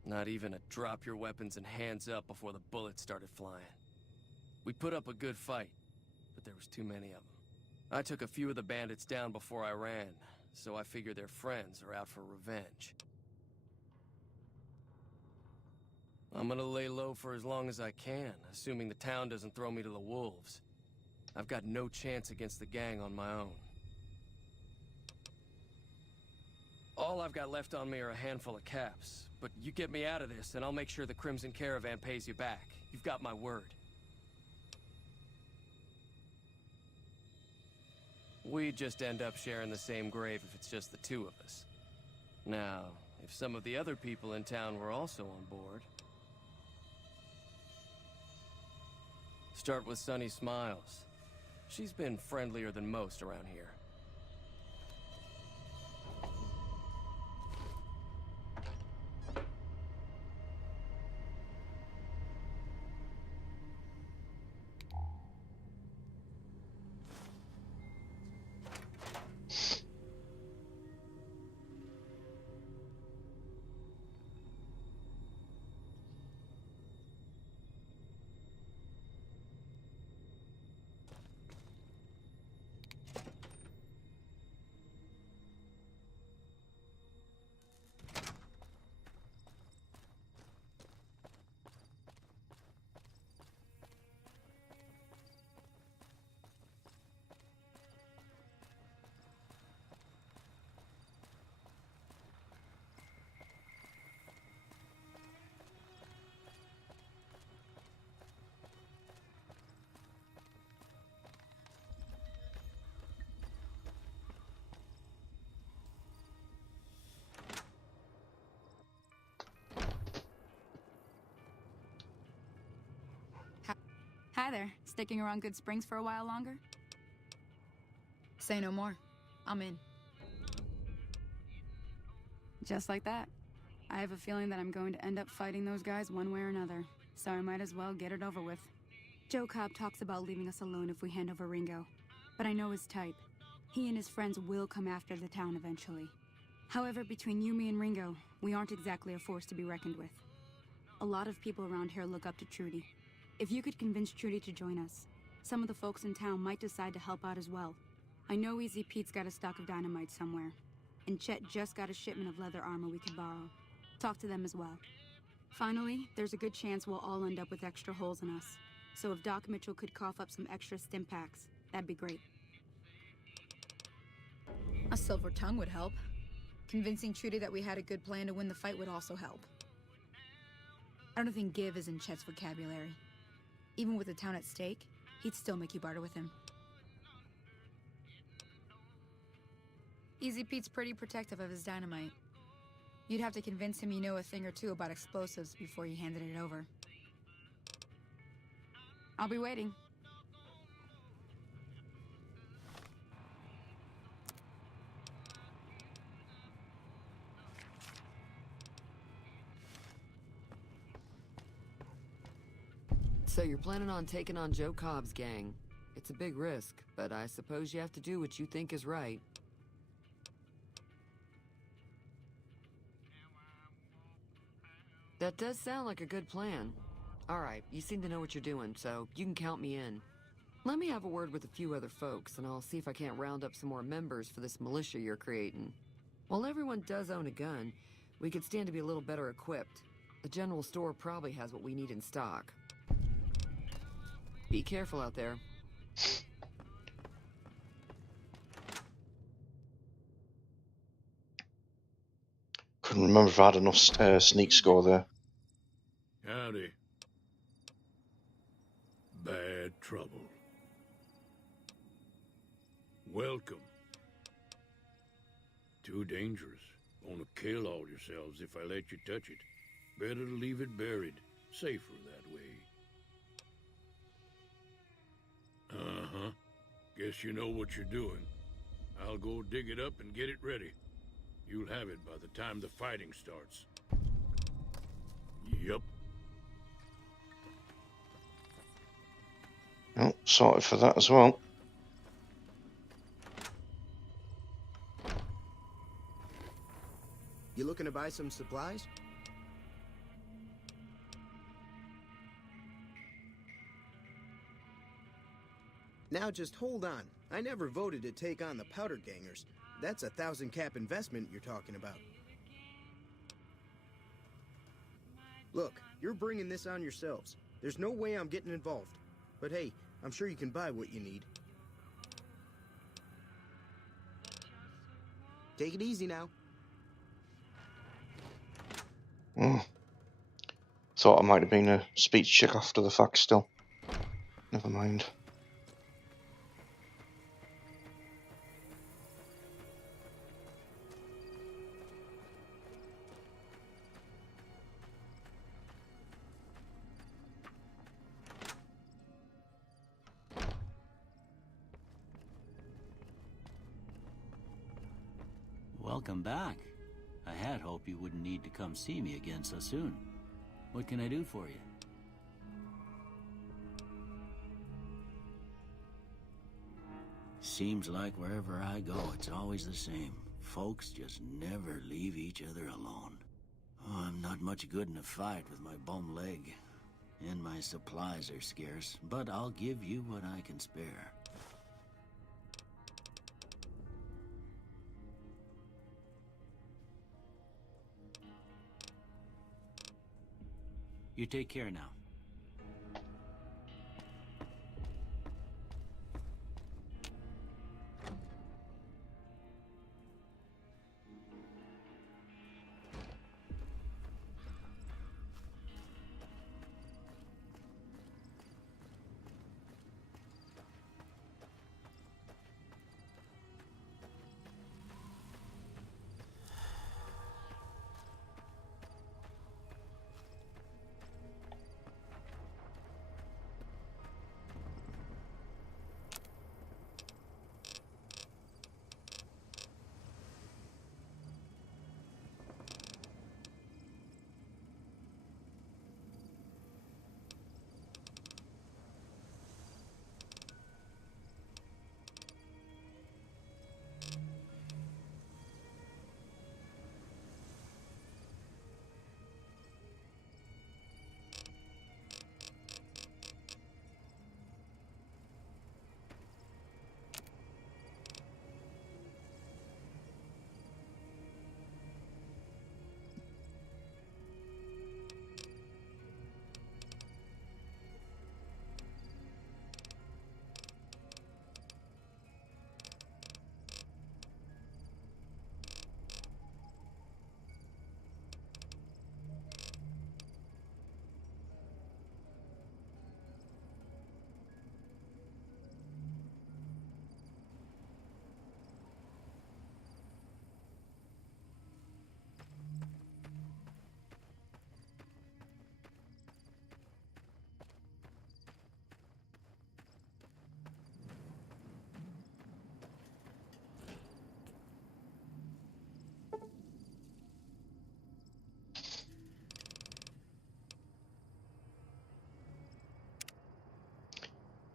Not even a drop your weapons and hands up before the bullets started flying. We put up a good fight, but there was too many of them. I took a few of the bandits down before I ran, so I figure their friends are out for revenge. I'm gonna lay low for as long as I can, assuming the town doesn't throw me to the wolves. I've got no chance against the gang on my own. All I've got left on me are a handful of caps, but you get me out of this and I'll make sure the Crimson Caravan pays you back. You've got my word. We just end up sharing the same grave if it's just the two of us. Now, if some of the other people in town were also on board... Start with Sunny Smiles. She's been friendlier than most around here. Hi there. Sticking around Good Springs for a while longer? Say no more. I'm in. Just like that. I have a feeling that I'm going to end up fighting those guys one way or another, so I might as well get it over with. Joe Cobb talks about leaving us alone if we hand over Ringo, but I know his type. He and his friends will come after the town eventually. However, between you, me, and Ringo, we aren't exactly a force to be reckoned with. A lot of people around here look up to Trudy. If you could convince Trudy to join us, some of the folks in town might decide to help out as well. I know Easy Pete's got a stock of dynamite somewhere, and Chet just got a shipment of leather armor we could borrow. Talk to them as well. Finally, there's a good chance we'll all end up with extra holes in us. So if Doc Mitchell could cough up some extra stim packs, that'd be great. A silver tongue would help. Convincing Trudy that we had a good plan to win the fight would also help. I don't think give is in Chet's vocabulary. Even with the town at stake, he'd still make you barter with him. Easy Pete's pretty protective of his dynamite. You'd have to convince him you know a thing or two about explosives before you handed it over. I'll be waiting. So you're planning on taking on Joe Cobb's gang. It's a big risk, but I suppose you have to do what you think is right. That does sound like a good plan. Alright, you seem to know what you're doing, so you can count me in. Let me have a word with a few other folks, and I'll see if I can't round up some more members for this militia you're creating. While everyone does own a gun, we could stand to be a little better equipped. The general store probably has what we need in stock. Be careful out there. Couldn't remember if I had enough sneak score there. Howdy. Bad trouble. Welcome. Too dangerous. Gonna kill all yourselves if I let you touch it. Better to leave it buried. Safer that way. Uh-huh. Guess you know what you're doing. I'll go dig it up and get it ready. You'll have it by the time the fighting starts. Yup. Oh, sorted for that as well. You looking to buy some supplies? Now just hold on. I never voted to take on the powder gangers. That's a 1,000 cap investment you're talking about. Look, you're bringing this on yourselves. There's no way I'm getting involved. But hey, I'm sure you can buy what you need. Take it easy now. Thought I might have been a speech check after the fact still. Never mind. Welcome back. I had hoped you wouldn't need to come see me again so soon. What can I do for you? Seems like wherever I go, it's always the same. Folks just never leave each other alone. Oh, I'm not much good in a fight with my bum leg. And my supplies are scarce, but I'll give you what I can spare. You take care now.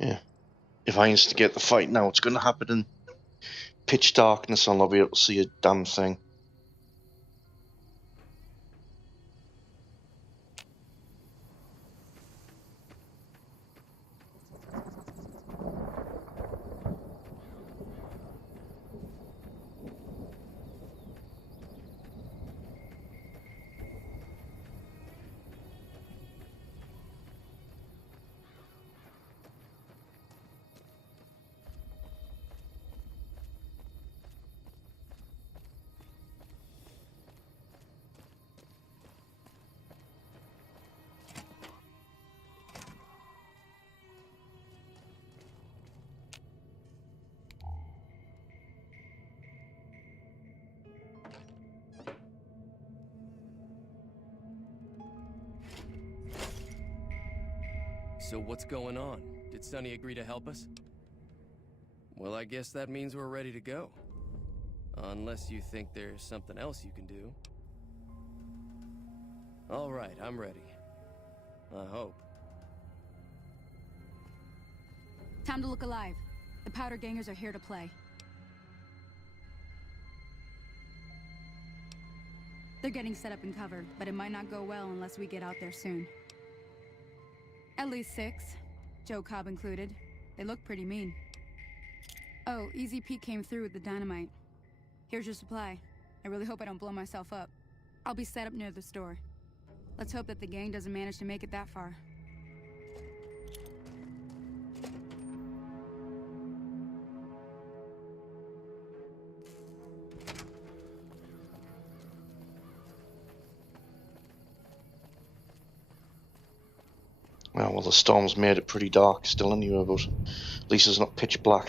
Yeah. If I instigate the fight now, it's going to happen in pitch darkness. I'll not be able to see a damn thing. So what's going on? Did Sonny agree to help us? Well, I guess that means we're ready to go. Unless you think there's something else you can do. All right, I'm ready. I hope. Time to look alive. The Powder Gangers are here to play. They're getting set up in cover, but it might not go well unless we get out there soon. At least 6, Joe Cobb included. They look pretty mean. Oh, Easy Pete came through with the dynamite. Here's your supply. I really hope I don't blow myself up. I'll be set up near the store. Let's hope that the gang doesn't manage to make it that far. Well, the storm's made it pretty dark still anyway, but at least it's not pitch black.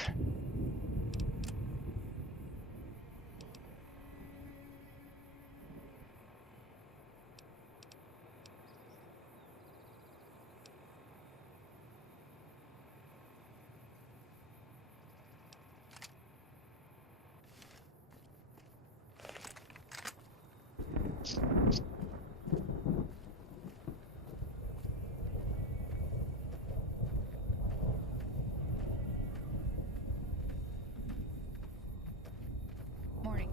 Morning.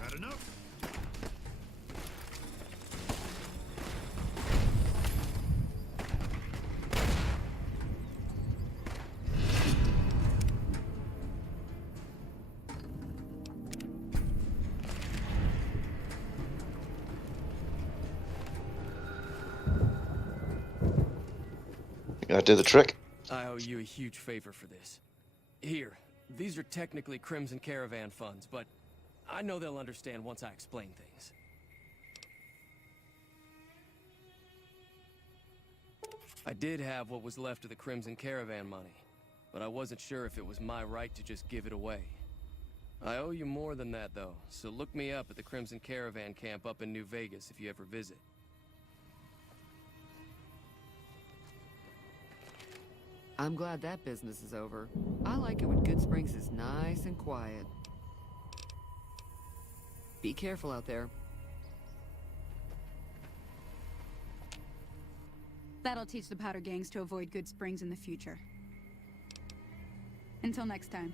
Had enough? I did the trick. I owe you a huge favor for this. Here, these are technically Crimson Caravan funds, but I know they'll understand once I explain things. I did have what was left of the Crimson Caravan money, but I wasn't sure if it was my right to just give it away. I owe you more than that, though, so look me up at the Crimson Caravan camp up in New Vegas if you ever visit. I'm glad that business is over. I like it when Good Springs is nice and quiet. Be careful out there. That'll teach the Powder Gangs to avoid Good Springs in the future. Until next time.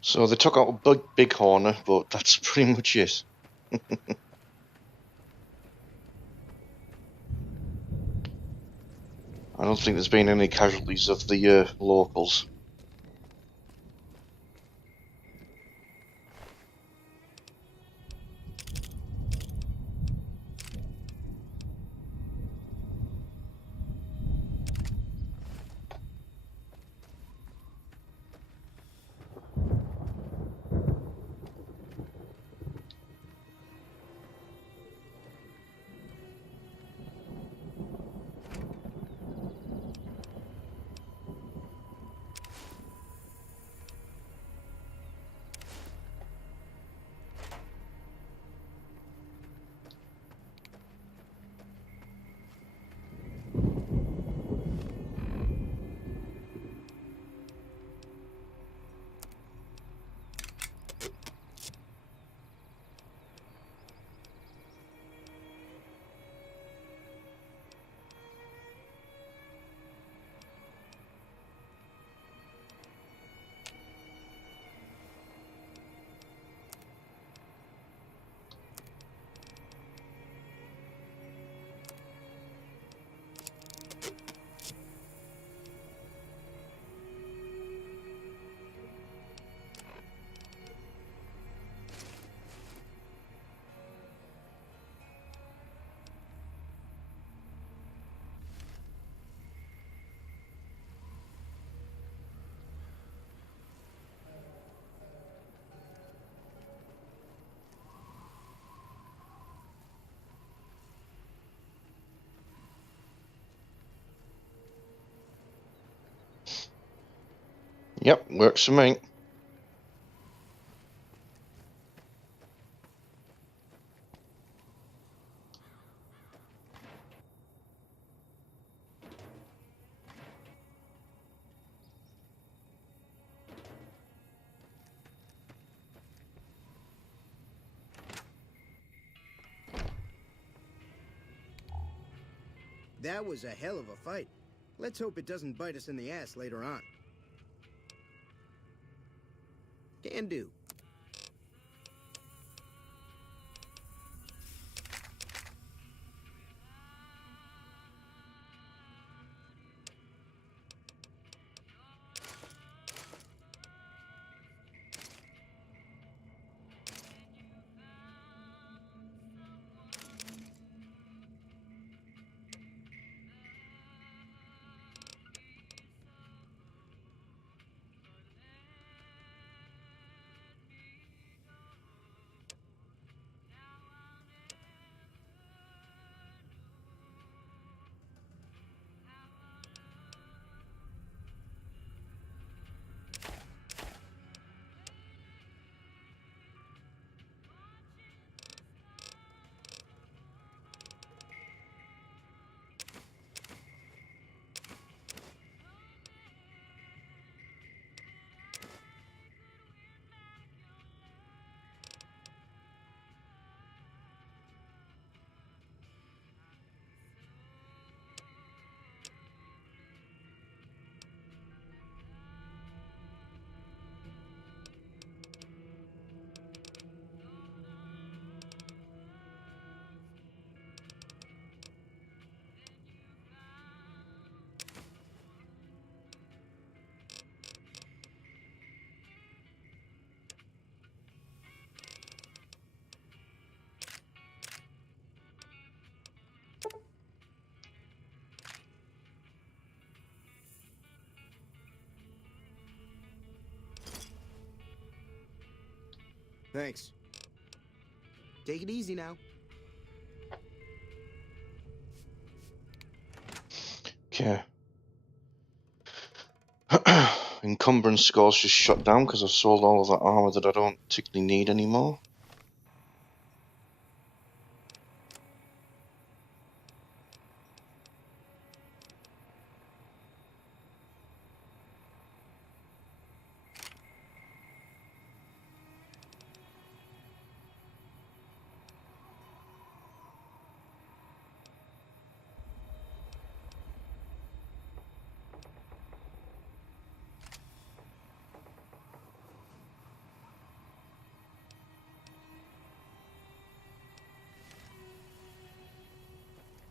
So they took out a big corner, but that's pretty much it. I don't think there's been any casualties of the locals. Yep, works for me. That was a hell of a fight. Let's hope it doesn't bite us in the ass later on. Can do. Thanks. Take it easy now. Okay. Encumbrance scores just shut down because I've sold all of that armor that I don't particularly need anymore.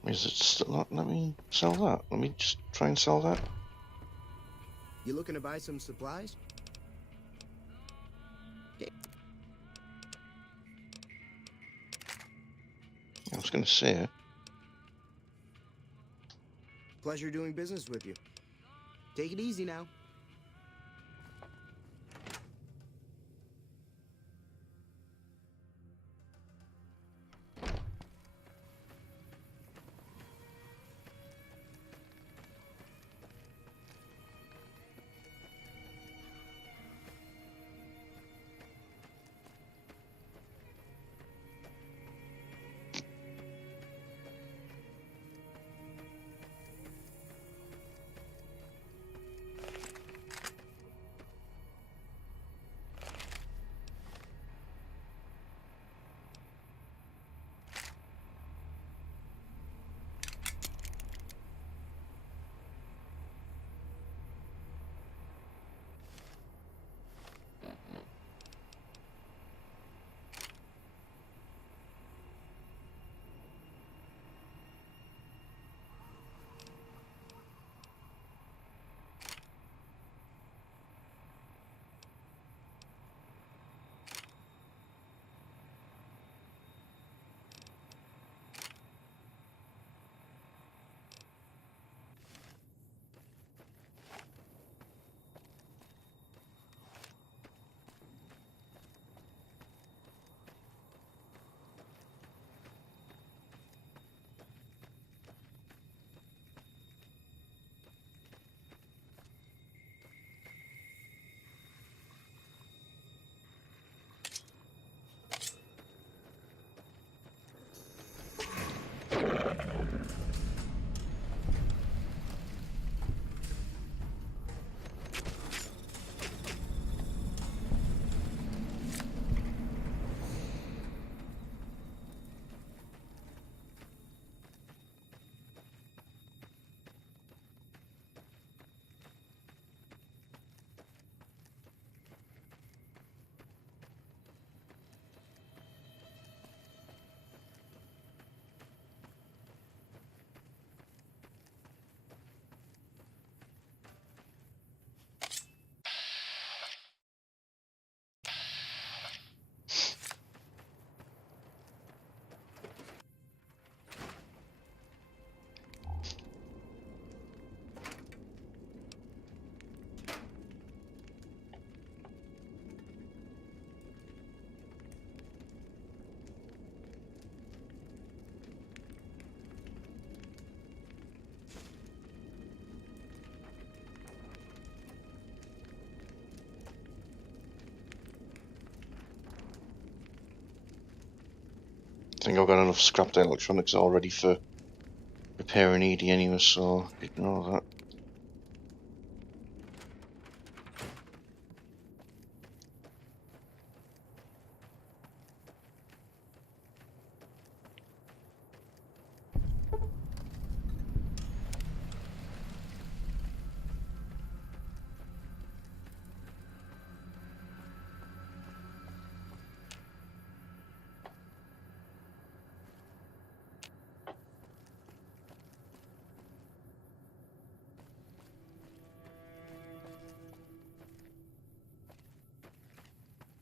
Is it still not? Let me sell that. Let me just try and sell that. You looking to buy some supplies? I was going to say it. Pleasure doing business with you. Take it easy now. I think I've got enough scrapped electronics already for repairing Edie anyway, so ignore that.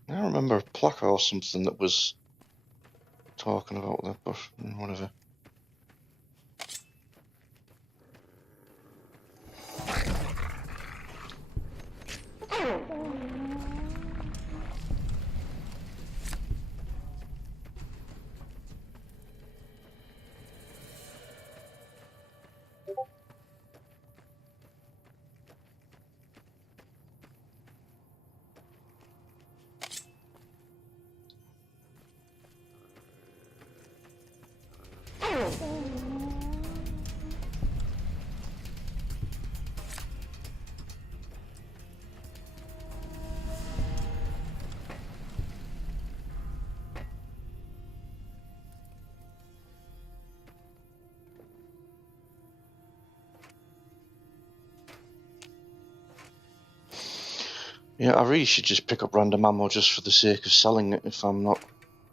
I remember a plaque or something that was talking about that, but whatever. Yeah, I really should just pick up random ammo just for the sake of selling it if I'm not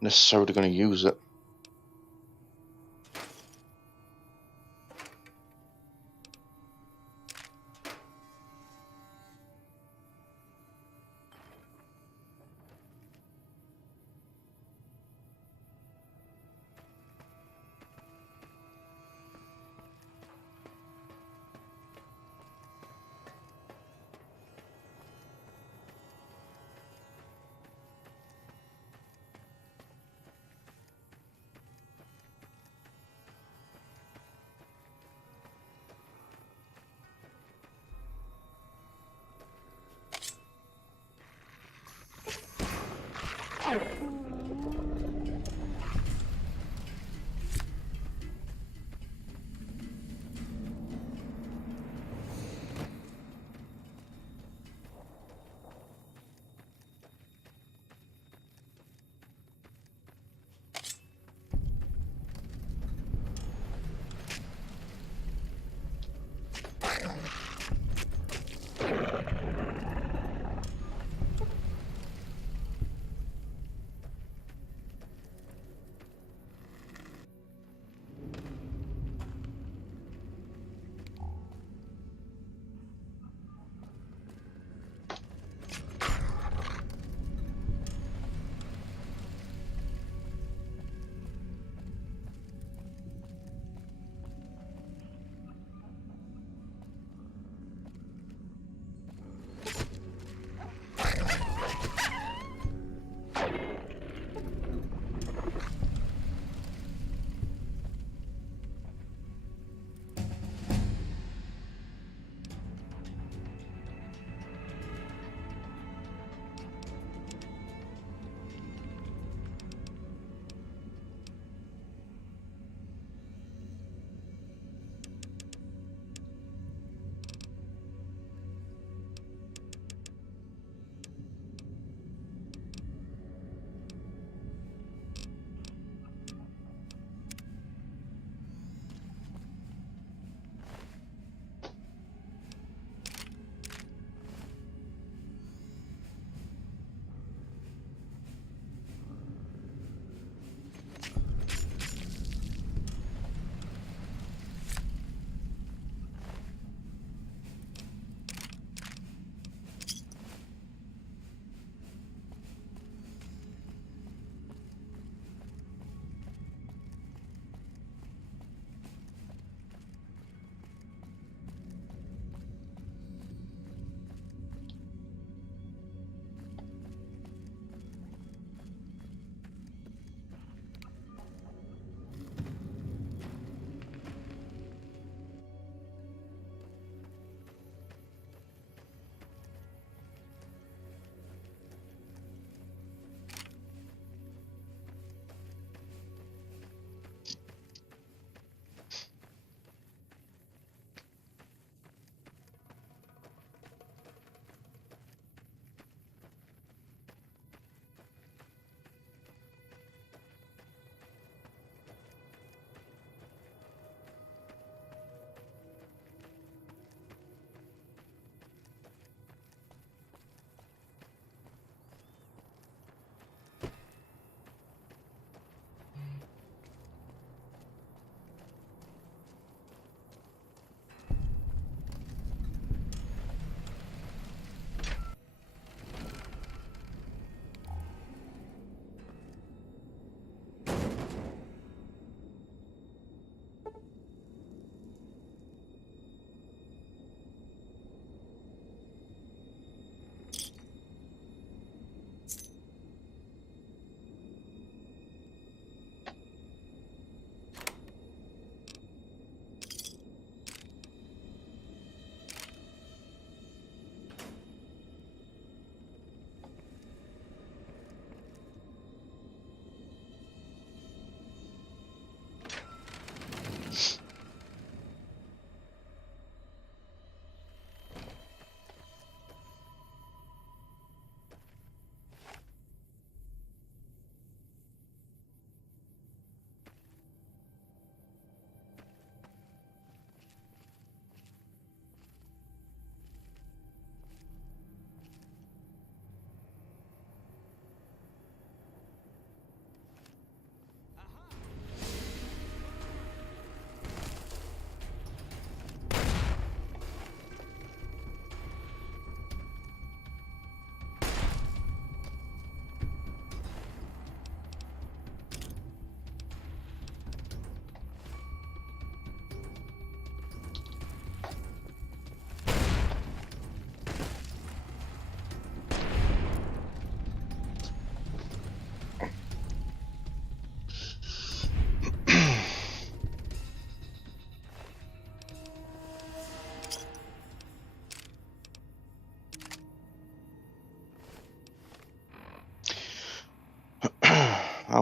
necessarily going to use it.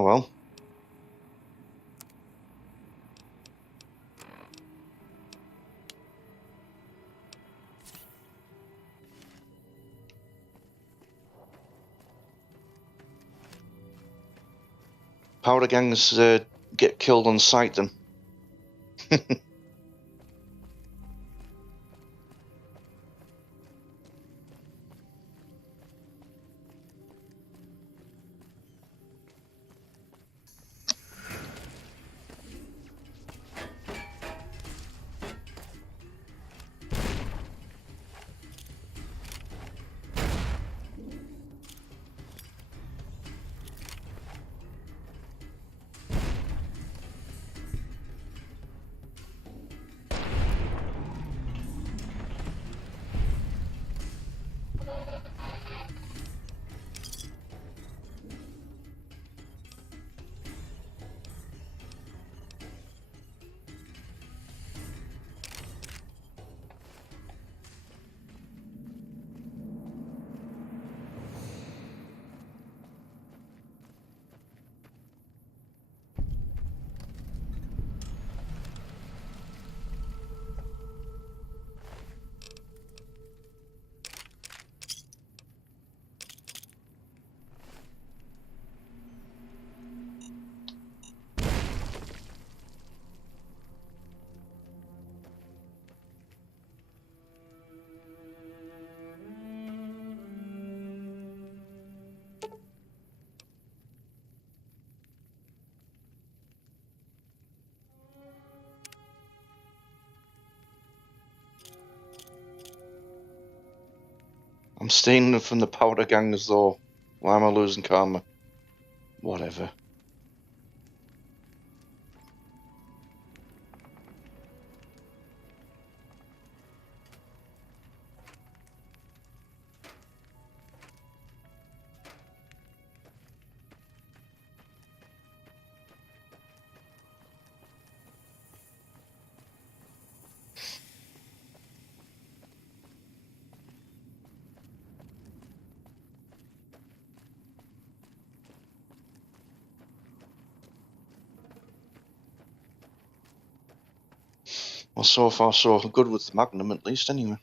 Oh well. Powder gangs get killed on sight then. I'm stealing from the powder gangs though. Why am I losing karma? Whatever. Well, so far so good with the Magnum at least anyway.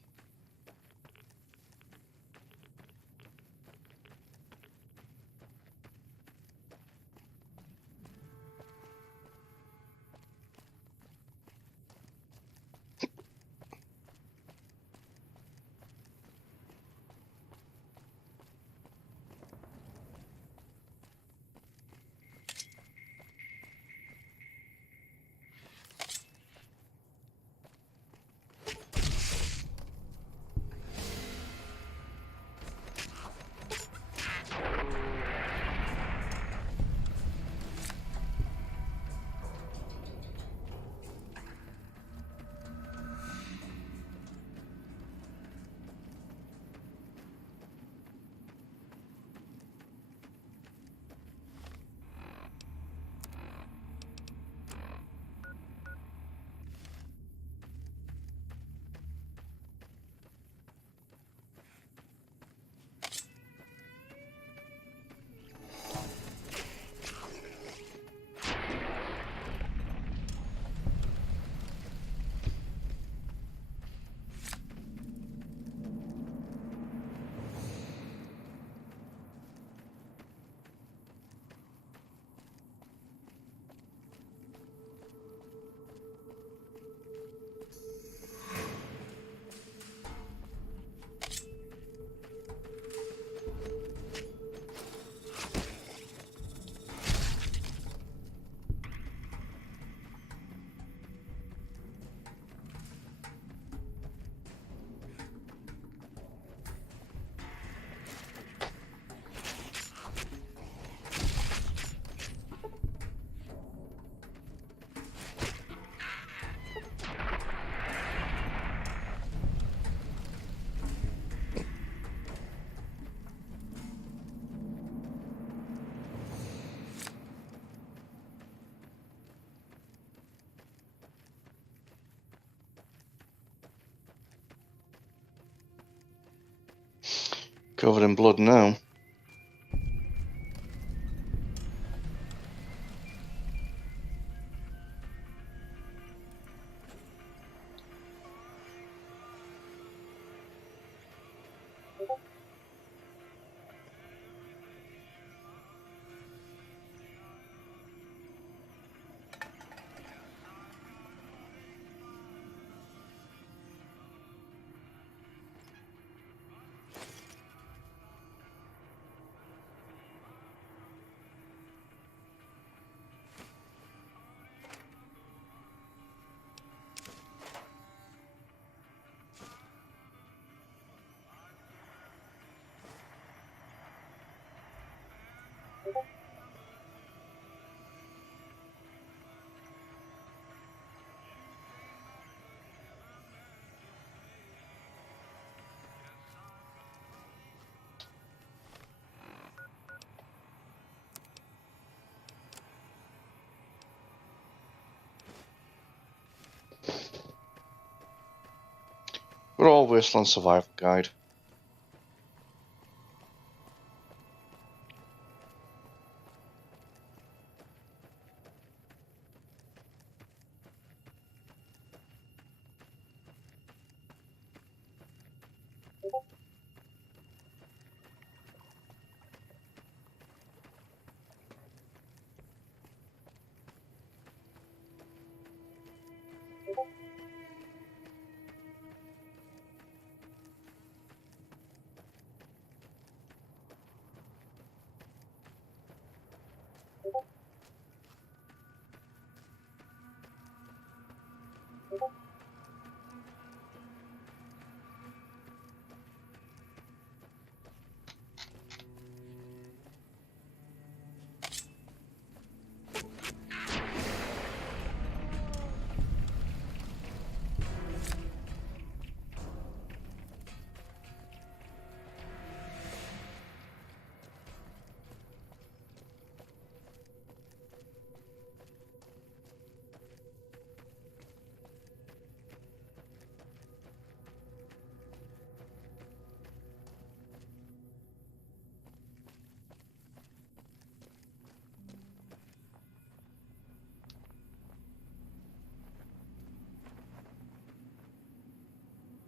Covered in blood now. Wild Wasteland Survival Guide.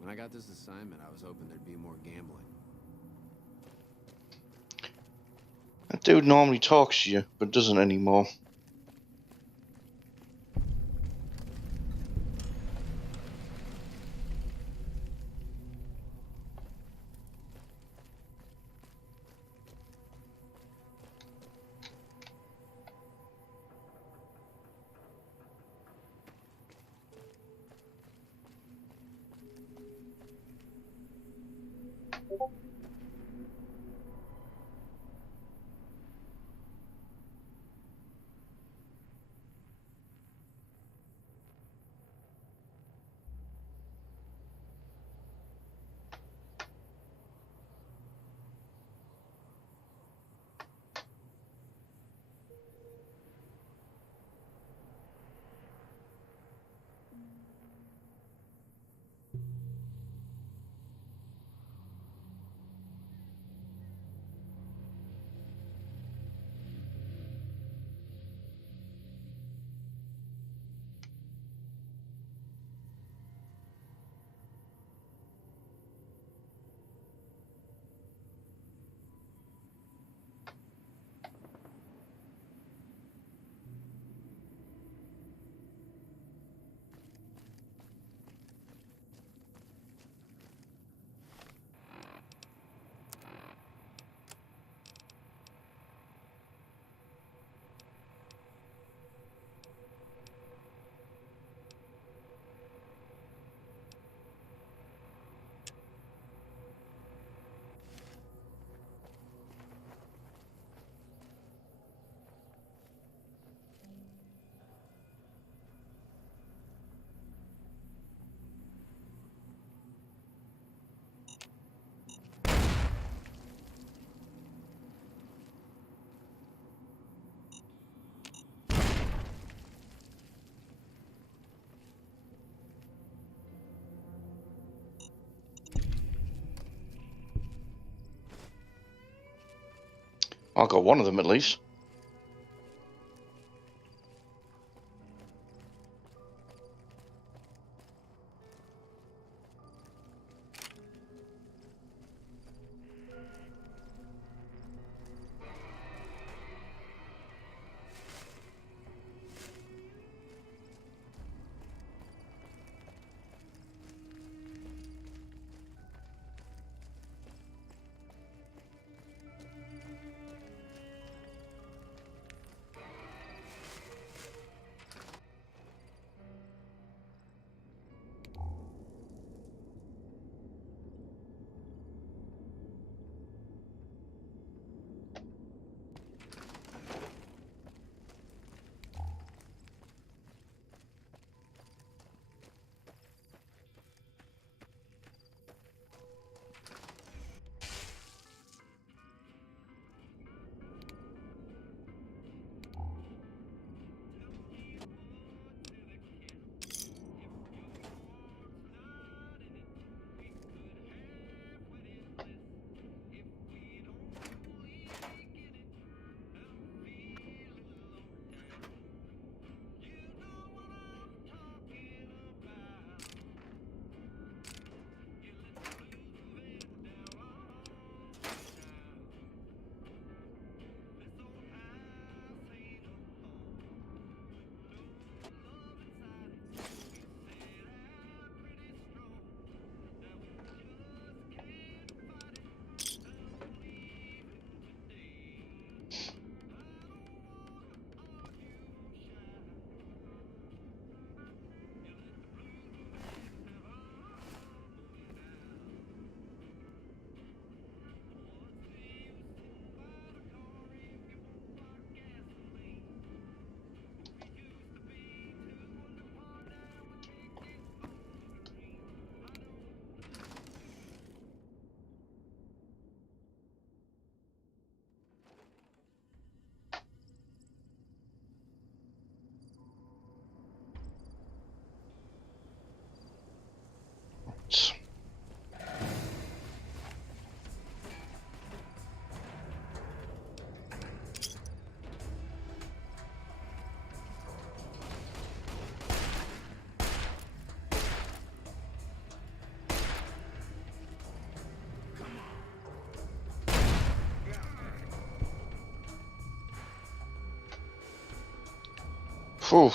When I got this assignment, I was hoping there'd be more gambling. That dude normally talks to you, but doesn't anymore. I got one of them at least. Whew.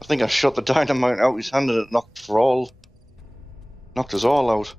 I think I shot the dynamite out his hand and it knocked us all out.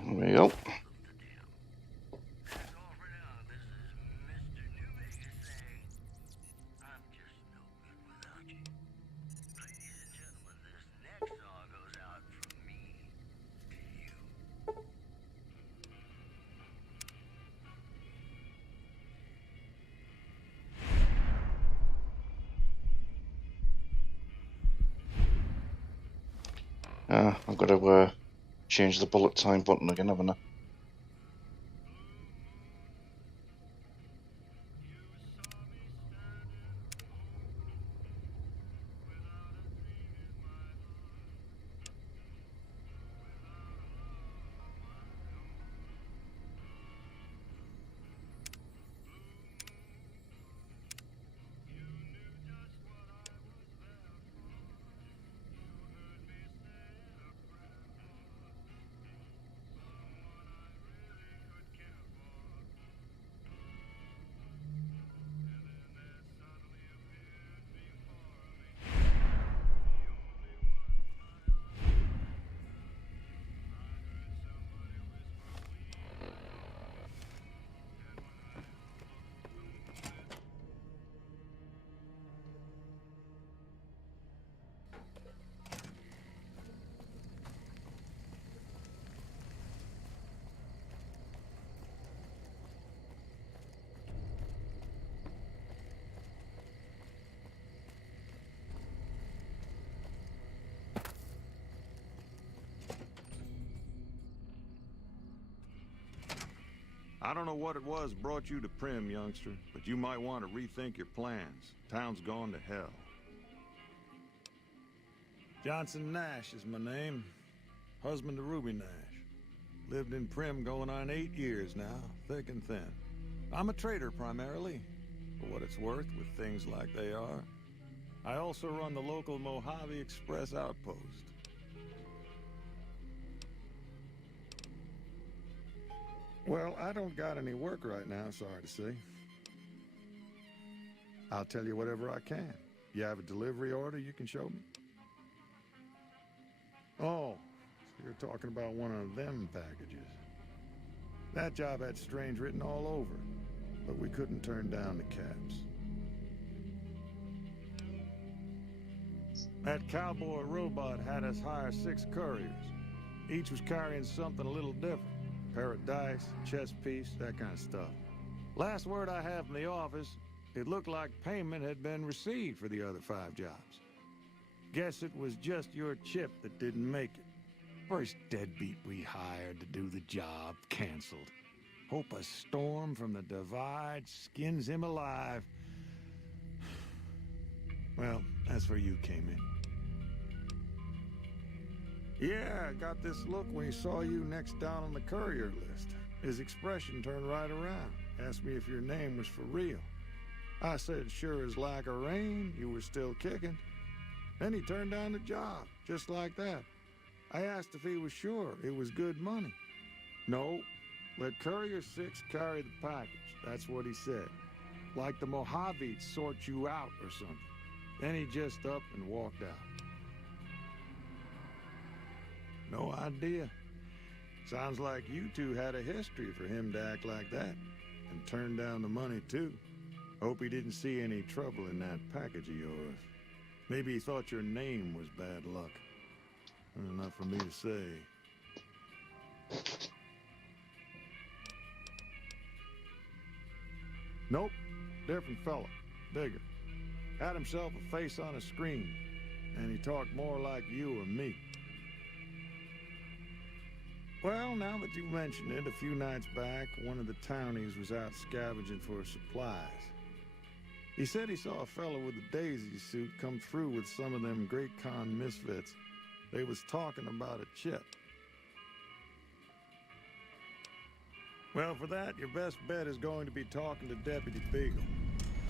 There we go. I've got to change the bullet time button again, haven't I? I don't know what it was brought you to Prim, youngster, but you might want to rethink your plans. Town's gone to hell. Johnson Nash is my name. Husband to Ruby Nash. Lived in Prim going on 8 years now, thick and thin. I'm a trader primarily, for what it's worth with things like they are. I also run the local Mojave Express outpost. Well, I don't got any work right now, sorry to say. I'll tell you whatever I can. You have a delivery order you can show me? Oh, so you're talking about one of them packages. That job had strange written all over it, but we couldn't turn down the caps. That Cowboy robot had us hire 6 couriers. Each was carrying something a little different. Pair of dice, chess piece, that kind of stuff. Last word I have from the office, it looked like payment had been received for the other 5 jobs. Guess it was just your chip that didn't make it. First deadbeat we hired to do the job canceled. Hope a storm from the divide skins him alive. Well, that's where you came in. Yeah, I got this look when he saw you next down on the courier list. His expression turned right around. Asked me if your name was for real. I said, sure as lack of rain, you were still kicking. Then he turned down the job, just like that. I asked if he was sure it was good money. No, let Courier 6 carry the package. That's what he said. Like the Mojaves sort you out or something. Then he just up and walked out. No idea. Sounds like you two had a history for him to act like that. And turn down the money, too. Hope he didn't see any trouble in that package of yours. Maybe he thought your name was bad luck. Not for me to say. Nope. Different fella. Bigger. Had himself a face on a screen. And he talked more like you or me. Well, now that you mention it, a few nights back, one of the townies was out scavenging for supplies. He said he saw a fellow with a daisy suit come through with some of them Great Con misfits. They was talking about a chip. Well, for that, your best bet is going to be talking to Deputy Beagle.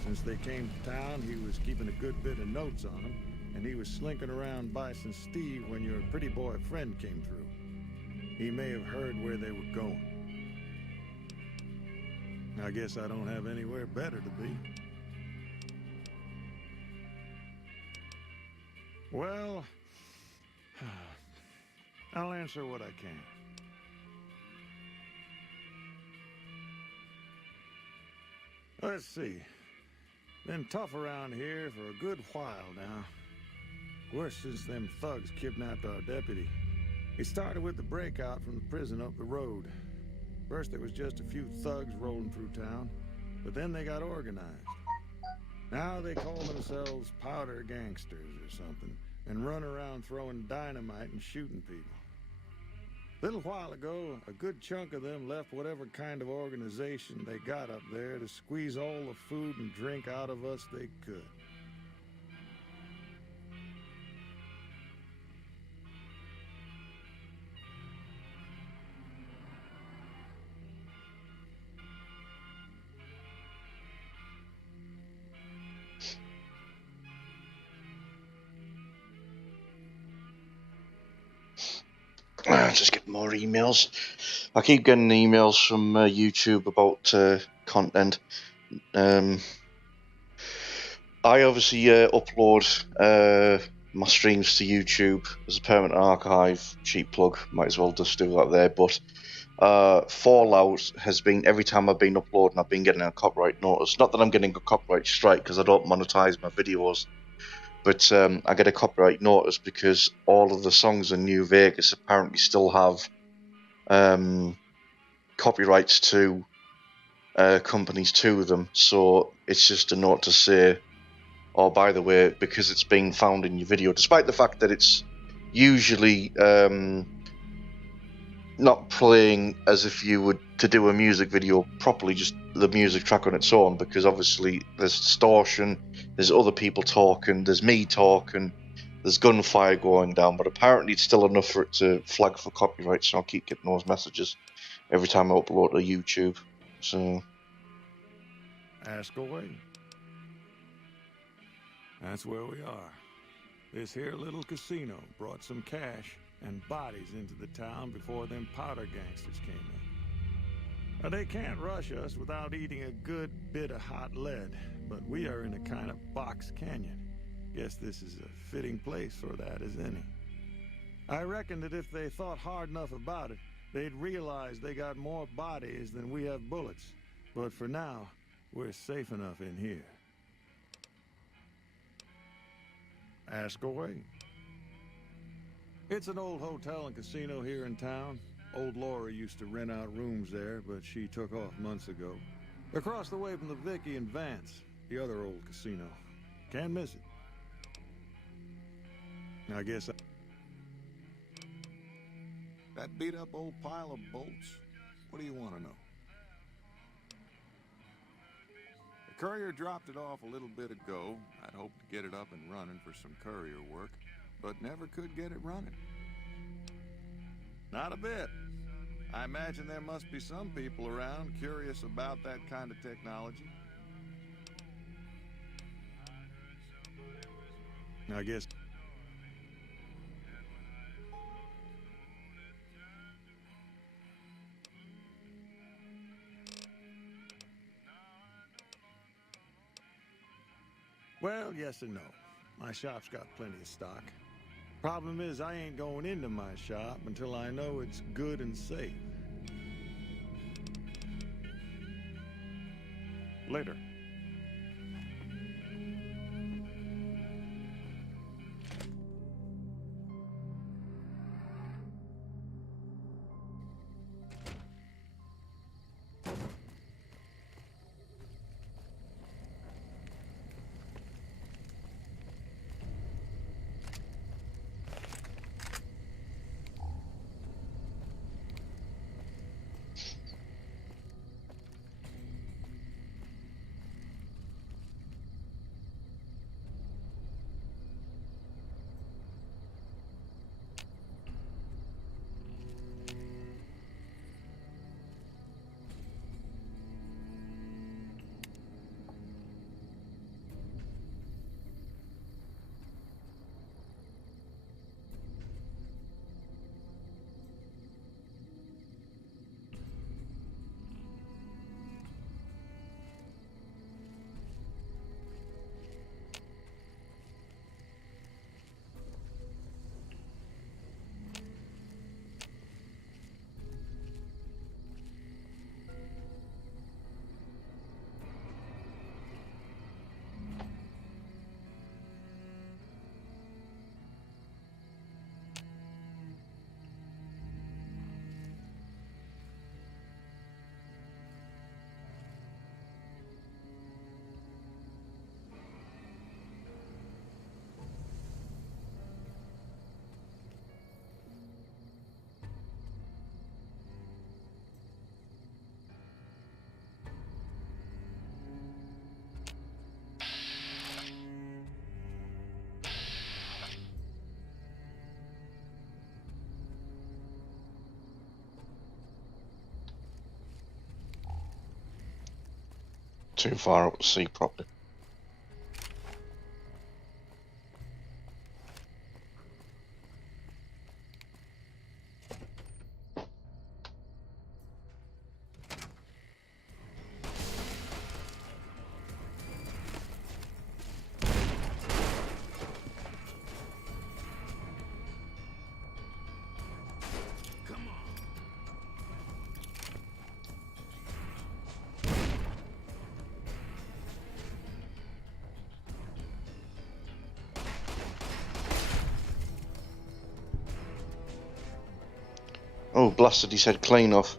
Since they came to town, he was keeping a good bit of notes on them, and he was slinking around Bison Steve when your pretty boy friend came through. He may have heard where they were going. I guess I don't have anywhere better to be. Well, I'll answer what I can. Let's see. Been tough around here for a good while now. Worse since them thugs kidnapped our deputy. It started with the breakout from the prison up the road. First there was just a few thugs rolling through town, but then they got organized. Now they call themselves powder gangsters or something, and run around throwing dynamite and shooting people. A little while ago, a good chunk of them left whatever kind of organization they got up there to squeeze all the food and drink out of us they could. Just get more emails. I keep getting emails from YouTube about content. I obviously upload my streams to YouTube as a permanent archive. Cheap plug, might as well just do that there. But Fallout has been, every time I've been uploading, I've been getting a copyright notice. Not that I'm getting a copyright strike, because I don't monetize my videos. But I get a copyright notice because all of the songs in New Vegas apparently still have copyrights to companies to them. So it's just a note to say, oh, by the way, because it's being found in your video, despite the fact that it's usually not playing as if you would to do a music video properly, just the music track on its own, because obviously there's distortion, there's other people talking, there's me talking, there's gunfire going down, but apparently it's still enough for it to flag for copyright, so I'll keep getting those messages every time I upload to YouTube. So ask away. That's where we are. This here little casino brought some cash and bodies into the town before them powder gangsters came in. Now, they can't rush us without eating a good bit of hot lead, but we are in a kind of box canyon. Guess this is a fitting place for that as any. I reckon that if they thought hard enough about it, they'd realize they got more bodies than we have bullets. But for now, we're safe enough in here. Ask away. It's an old hotel and casino here in town. Old Laura used to rent out rooms there, but she took off months ago. Across the way from the Vicky and Vance, the other old casino. Can't miss it. I guess that beat up old pile of bolts? What do you want to know? The courier dropped it off a little bit ago. I'd hoped to get it up and running for some courier work, but never could get it running. Not a bit. I imagine there must be some people around curious about that kind of technology. I guess. Well, yes and no. My shop's got plenty of stock. Problem is, I ain't going into my shop until I know it's good and safe. Later. Too far up to see properly. Oh, blasted his head clean off.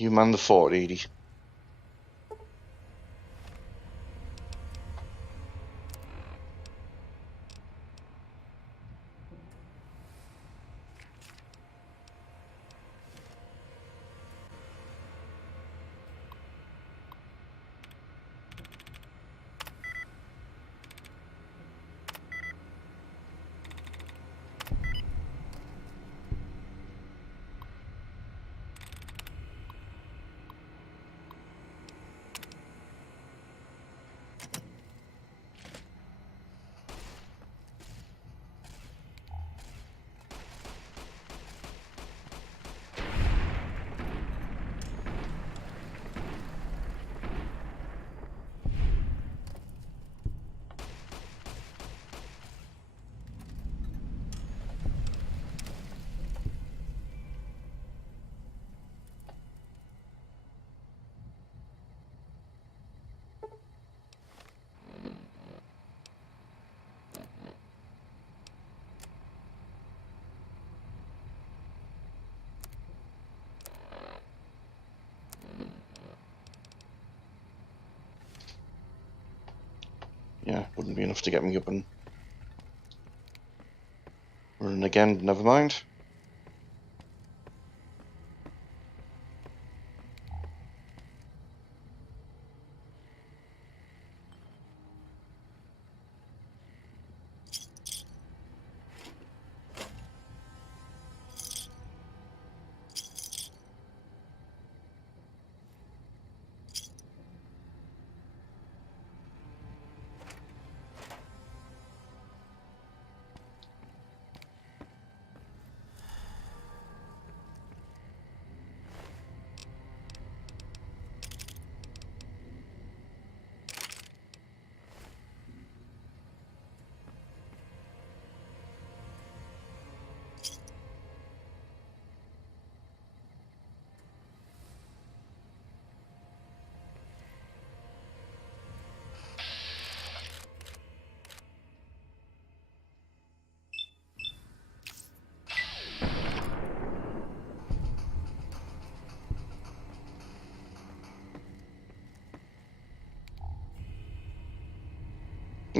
You man the fort, Edie. wouldn't be enough to get me up and running again, never mind.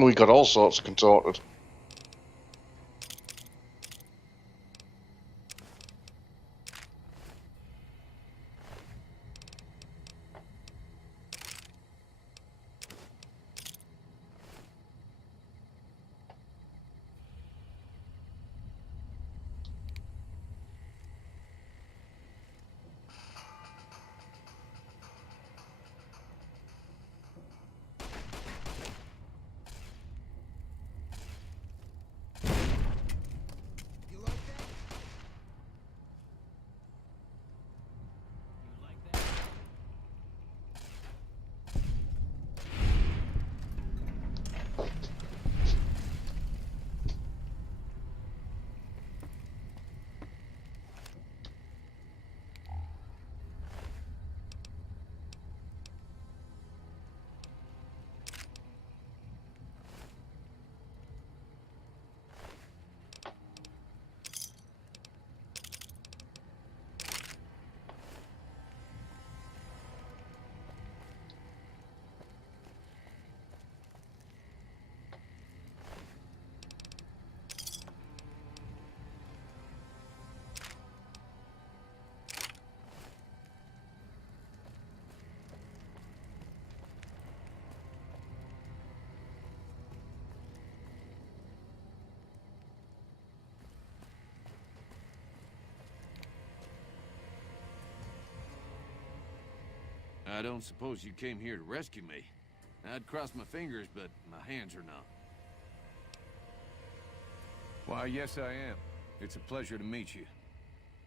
We got all sorts contorted. I don't suppose you came here to rescue me. I'd cross my fingers, but my hands are numb. Why, yes I am. It's a pleasure to meet you.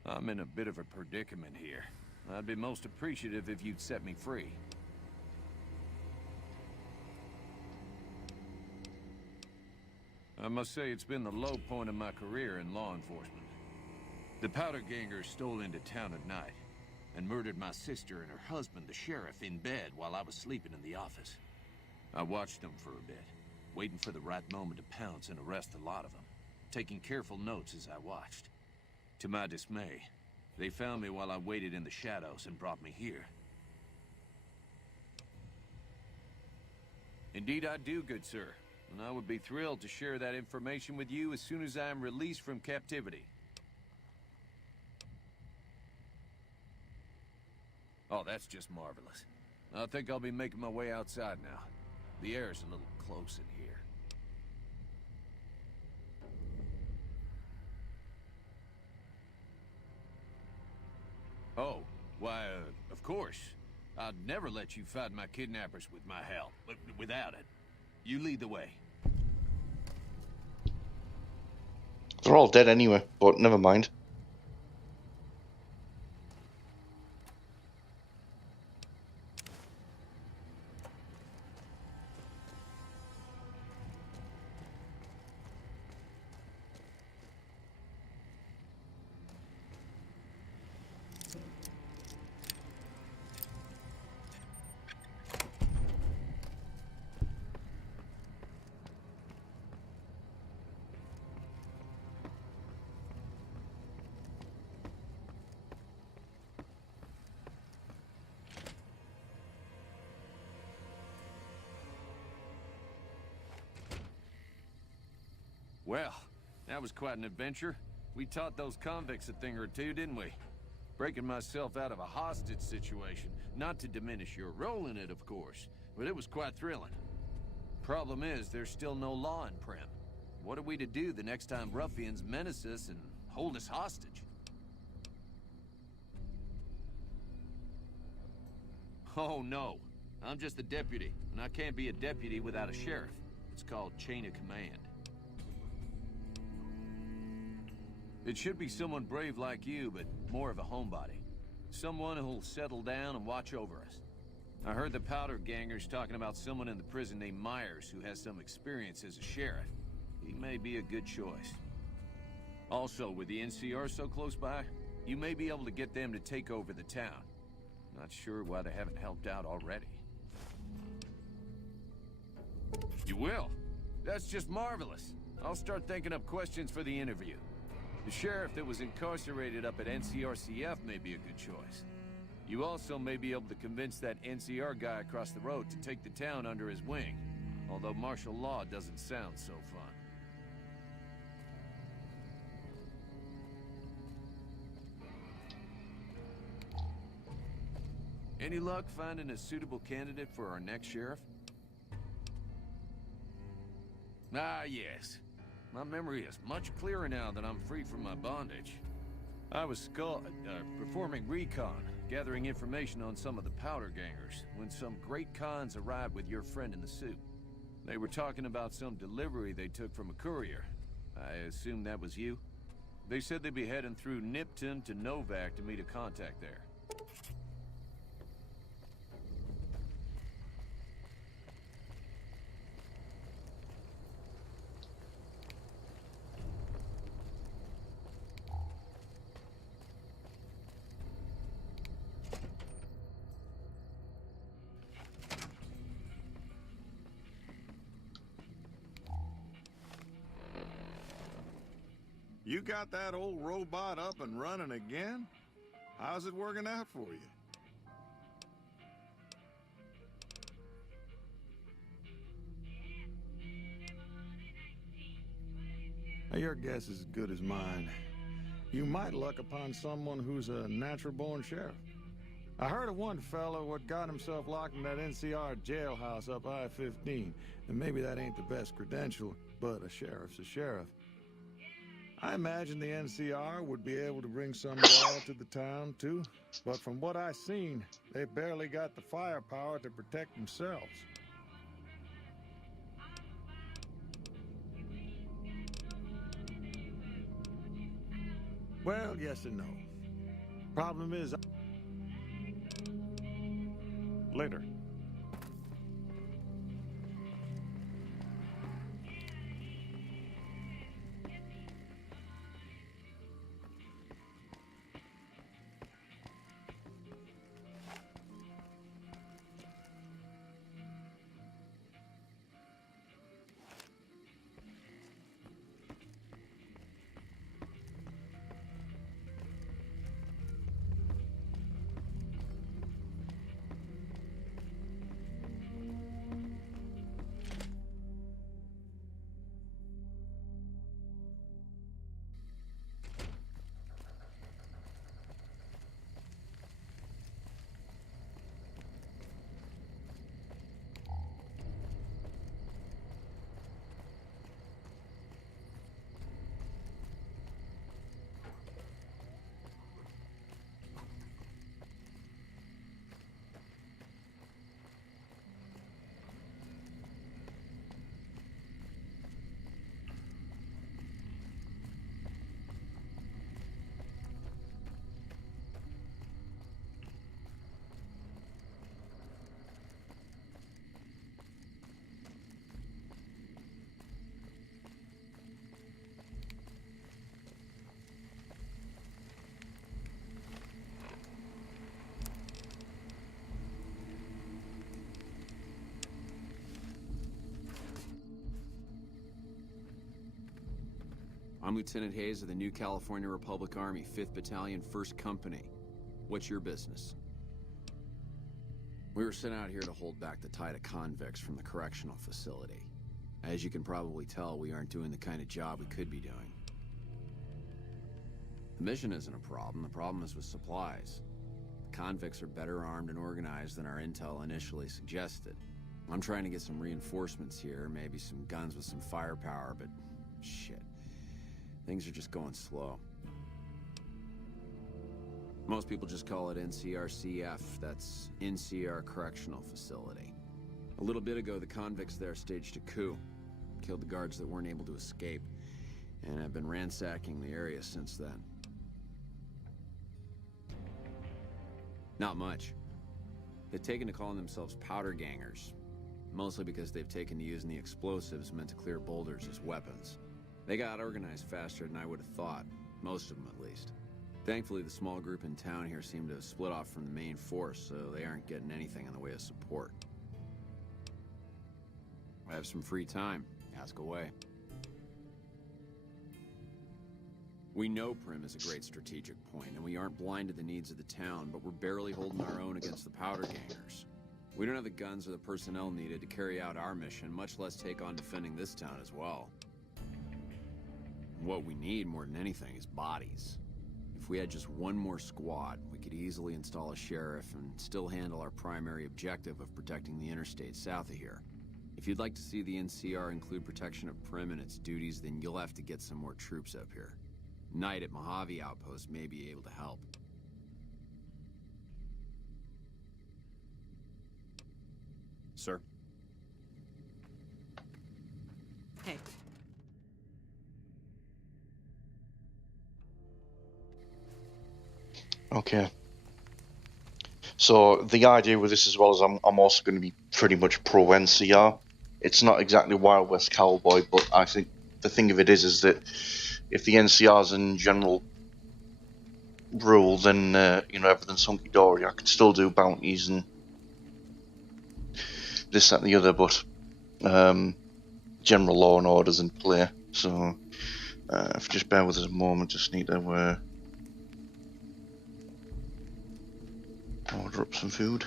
I'm in a bit of a predicament here. I'd be most appreciative if you'd set me free. I must say it's been the low point of my career in law enforcement. The powder gangers stole into town at night and murdered my sister and her husband, the sheriff, in bed while I was sleeping in the office. I watched them for a bit, waiting for the right moment to pounce and arrest the lot of them, taking careful notes as I watched. To my dismay, they found me while I waited in the shadows and brought me here. Indeed I do, good sir, and I would be thrilled to share that information with you as soon as I am released from captivity. Oh, that's just marvelous. I think I'll be making my way outside now. The air's a little close in here. Oh, why, of course. I'd never let you fight my kidnappers with my help, without it. You lead the way. They're all dead anyway, but never mind. Well, that was quite an adventure. We taught those convicts a thing or two, didn't we? Breaking myself out of a hostage situation. Not to diminish your role in it, of course, but it was quite thrilling. Problem is, there's still no law in Prim. What are we to do the next time ruffians menace us and hold us hostage? Oh, no. I'm just a deputy, and I can't be a deputy without a sheriff. It's called chain of command. It should be someone brave like you, but more of a homebody. Someone who'll settle down and watch over us. I heard the powder gangers talking about someone in the prison named Myers who has some experience as a sheriff. He may be a good choice. Also, with the NCR so close by, you may be able to get them to take over the town. Not sure why they haven't helped out already. You will? That's just marvelous. I'll start thinking up questions for the interview. The sheriff that was incarcerated up at NCRCF may be a good choice. You also may be able to convince that NCR guy across the road to take the town under his wing. Although martial law doesn't sound so fun. Any luck finding a suitable candidate for our next sheriff? Ah, yes. My memory is much clearer now that I'm free from my bondage. I was performing recon, gathering information on some of the powder gangers, when some great cons arrived with your friend in the suit. They were talking about some delivery they took from a courier. I assume that was you? They said they'd be heading through Nipton to Novak to meet a contact there. You got that old robot up and running again? How's it working out for you? Now, your guess is as good as mine. You might luck upon someone who's a natural-born sheriff. I heard of one fellow what got himself locked in that NCR jailhouse up I-15, and maybe that ain't the best credential, but a sheriff's a sheriff. I imagine the NCR would be able to bring some law to the town, too. But from what I've seen, they've barely got the firepower to protect themselves. Well, yes and no. Problem is... Later. I'm Lieutenant Hayes of the New California Republic Army, 5th Battalion, 1st Company. What's your business? We were sent out here to hold back the tide of convicts from the correctional facility. As you can probably tell, we aren't doing the kind of job we could be doing. The mission isn't a problem. The problem is with supplies. The convicts are better armed and organized than our intel initially suggested. I'm trying to get some reinforcements here, maybe some guns with some firepower, but shit. Things are just going slow. Most people just call it NCRCF. That's NCR Correctional Facility. A little bit ago, the convicts there staged a coup. Killed the guards that weren't able to escape. And I've been ransacking the area since then. Not much. They've taken to calling themselves powder gangers. Mostly because they've taken to using the explosives meant to clear boulders as weapons. They got organized faster than I would have thought. Most of them, at least. Thankfully, the small group in town here seem to have split off from the main force, so they aren't getting anything in the way of support. I have some free time. Ask away. We know Prim is a great strategic point, and we aren't blind to the needs of the town, but we're barely holding our own against the powder gangers. We don't have the guns or the personnel needed to carry out our mission, much less take on defending this town as well. What we need more than anything is bodies. If we had just one more squad, we could easily install a sheriff and still handle our primary objective of protecting the interstate south of here. If you'd like to see the NCR include protection of Prim and its duties, then you'll have to get some more troops up here. Knight at Mojave Outpost may be able to help. Sir? Hey. Okay. So the idea with this as well is I'm also going to be pretty much pro NCR. It's not exactly Wild West Cowboy, but I think the thing of it is that if the NCR's in general rule, then you know, everything's hunky dory. I can still do bounties and this, that, and the other, but general law and order's in play. So if you just bear with us a moment, just need to order up some food.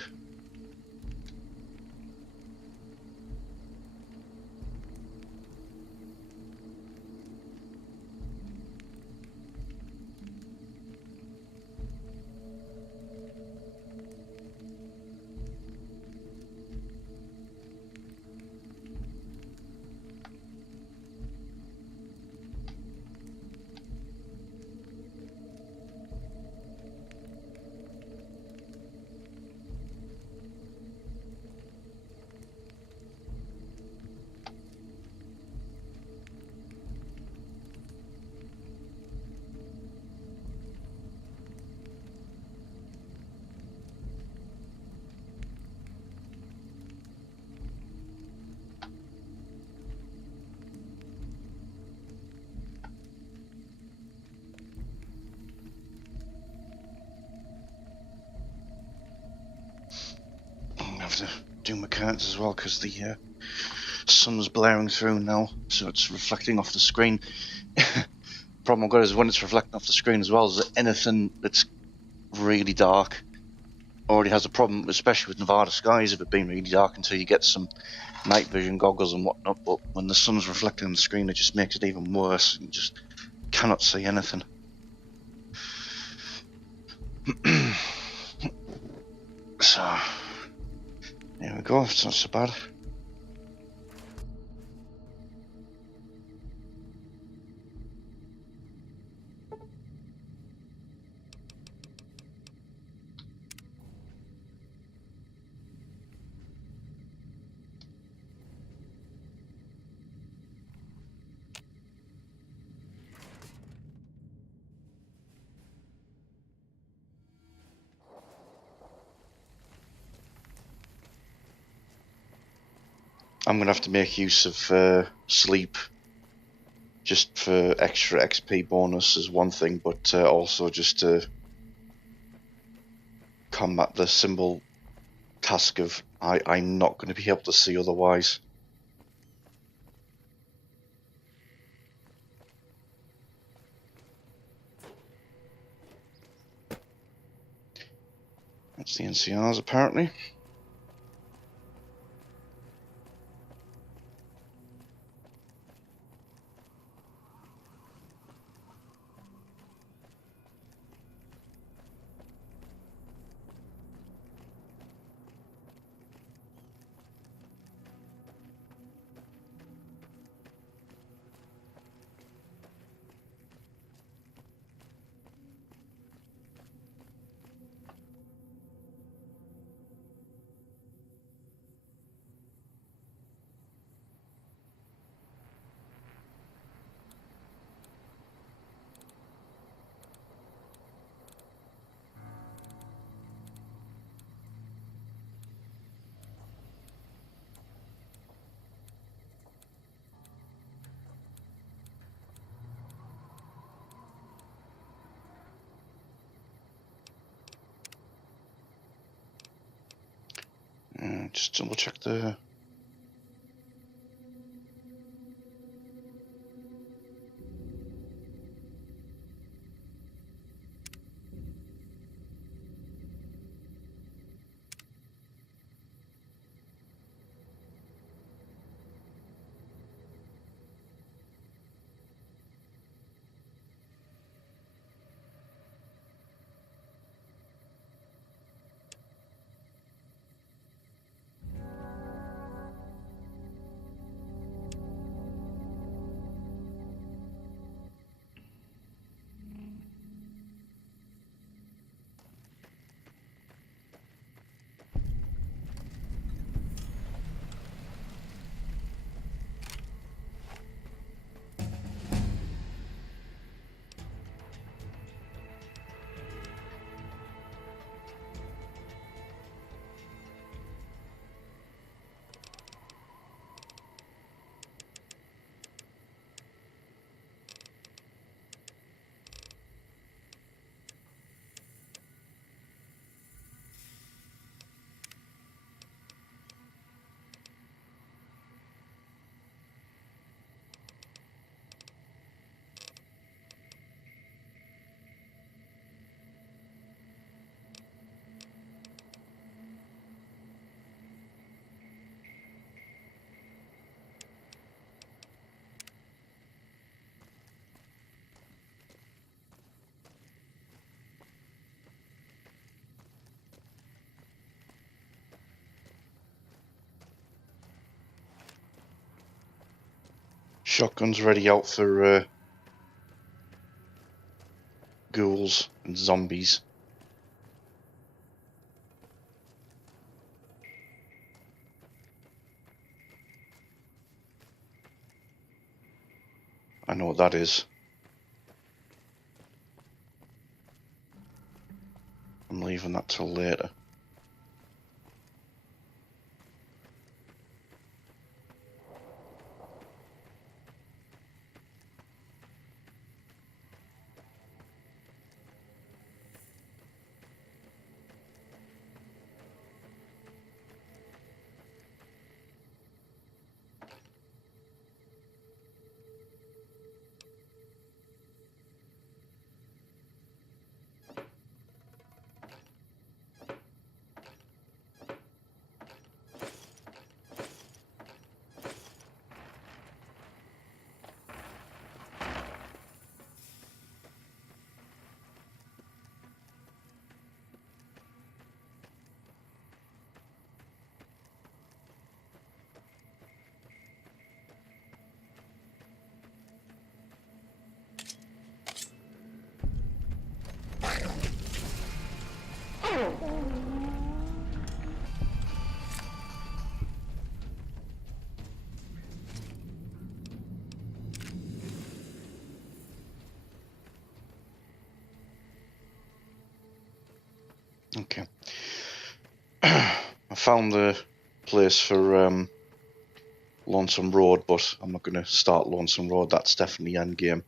I have to do my curtains as well because the sun's blaring through now, so it's reflecting off the screen. Problem I've got is when it's reflecting off the screen as well, is that anything that's really dark already has a problem, especially with Nevada skies, of it being really dark until you get some night vision goggles and whatnot. But when the sun's reflecting on the screen, it just makes it even worse. You just cannot see anything. So there we go. It's not so bad. I'm going to have to make use of sleep just for extra XP bonus is one thing, but also just to combat the simple task of I'm not going to be able to see otherwise. That's the NCRs apparently. Just double check the... Shotgun's ready out for ghouls and zombies. I know what that is. I'm leaving that till later. Okay. I found the place for Lonesome Road, but I'm not going to start Lonesome Road. That's definitely end game.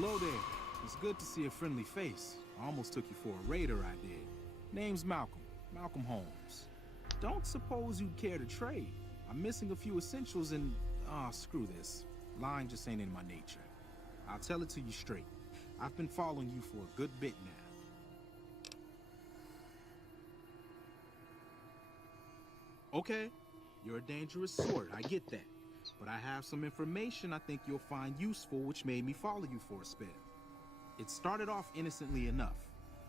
Hello there. It's good to see a friendly face. I almost took you for a raider, I did. Name's Malcolm. Malcolm Holmes. Don't suppose you'd care to trade. I'm missing a few essentials and... screw this. Lying just ain't in my nature. I'll tell it to you straight. I've been following you for a good bit now. Okay, you're a dangerous sort, I get that. But I have some information I think you'll find useful which made me follow you for a spell. It started off innocently enough.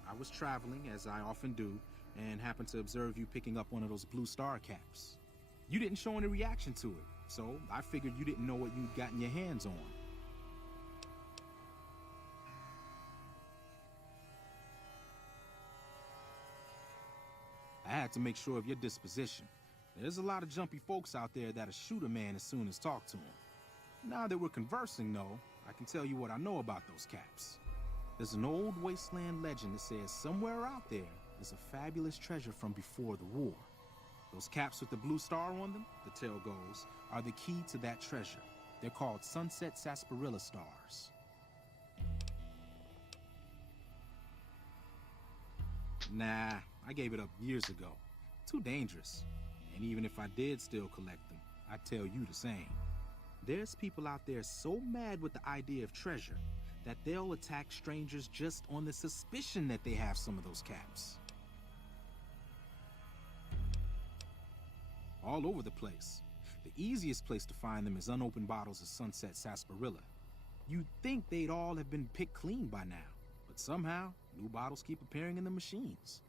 I was traveling, as I often do, and happened to observe you picking up one of those blue star caps. You didn't show any reaction to it, so I figured you didn't know what you'd gotten your hands on. I had to make sure of your disposition. There's a lot of jumpy folks out there that'll shoot a man as soon as talk to him. Now that we're conversing, though, I can tell you what I know about those caps. There's an old wasteland legend that says somewhere out there is a fabulous treasure from before the war. Those caps with the blue star on them, the tale goes, are the key to that treasure. They're called sunset sarsaparilla stars. Nah, I gave it up years ago. Too dangerous. And even if I did still collect them, I'd tell you the same. There's people out there so mad with the idea of treasure that they'll attack strangers just on the suspicion that they have some of those caps. All over the place. The easiest place to find them is unopened bottles of sunset sarsaparilla. You'd think they'd all have been picked clean by now, but somehow, new bottles keep appearing in the machines.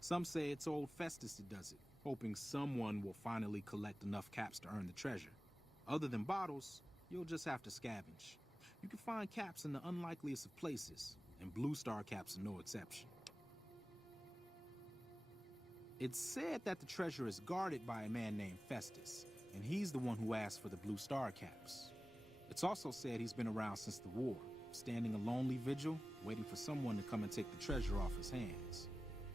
Some say it's old Festus that does it, hoping someone will finally collect enough caps to earn the treasure. Other than bottles, you'll just have to scavenge. You can find caps in the unlikeliest of places, and blue star caps are no exception. It's said that the treasure is guarded by a man named Festus, and he's the one who asked for the blue star caps. It's also said he's been around since the war, standing a lonely vigil, waiting for someone to come and take the treasure off his hands.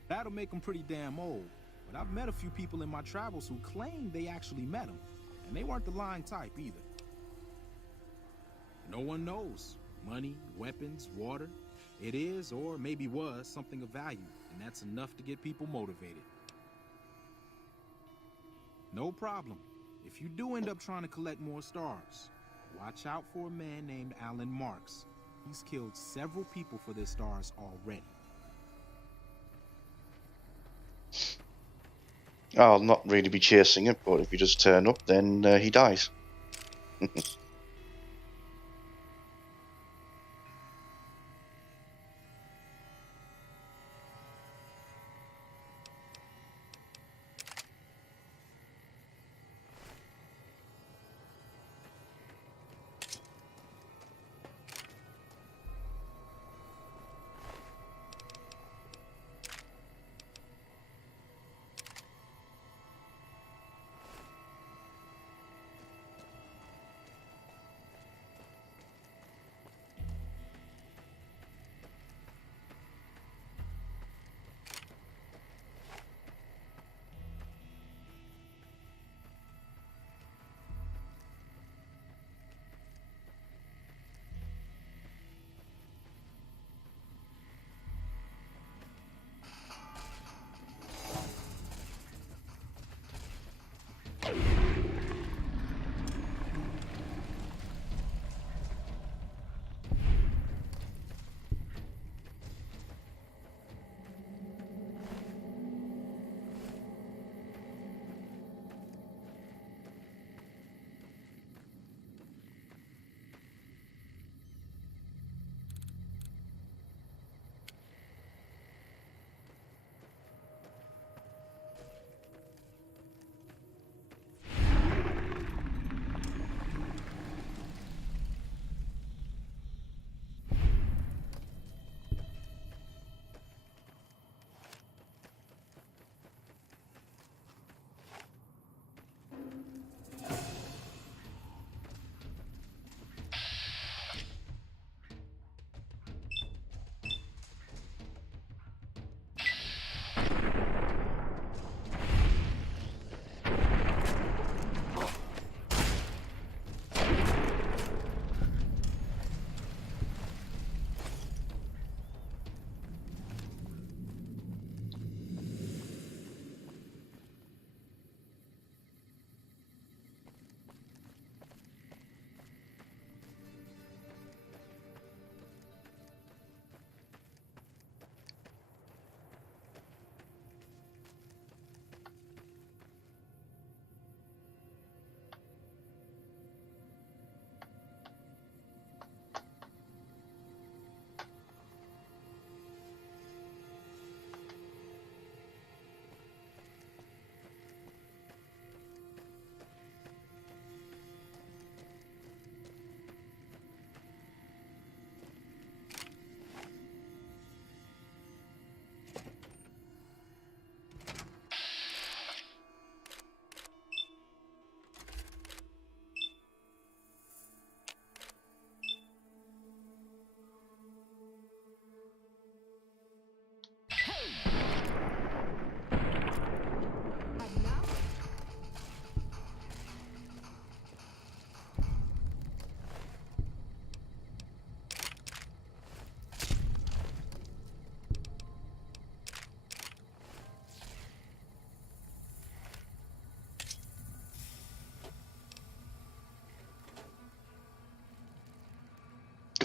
That'll make him pretty damn old, but I've met a few people in my travels who claim they actually met him, and they weren't the lying type either. No one knows. Money, weapons, water. It is, or maybe was, something of value, and that's enough to get people motivated. No problem. If you do end up trying to collect more stars, watch out for a man named Alan Marks. He's killed several people for their stars already. I'll not really be chasing it, but if you just turn up, then he dies.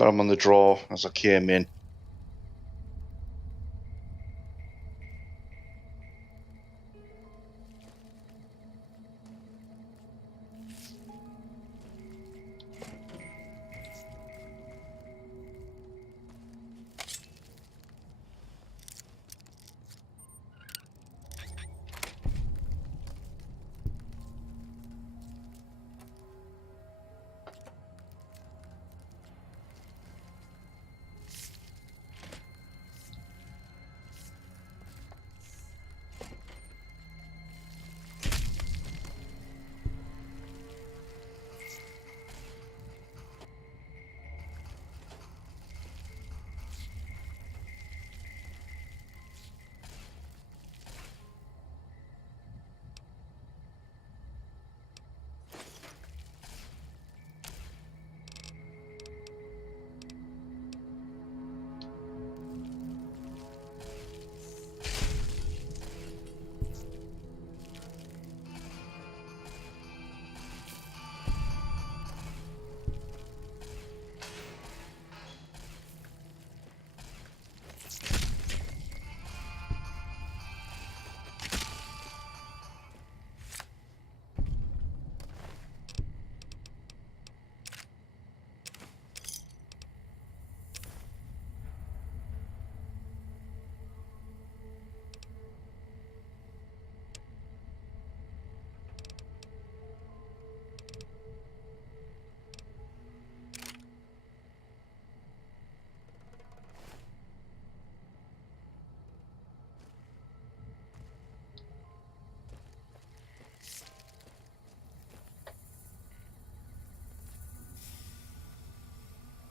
Got him on the draw as I came in.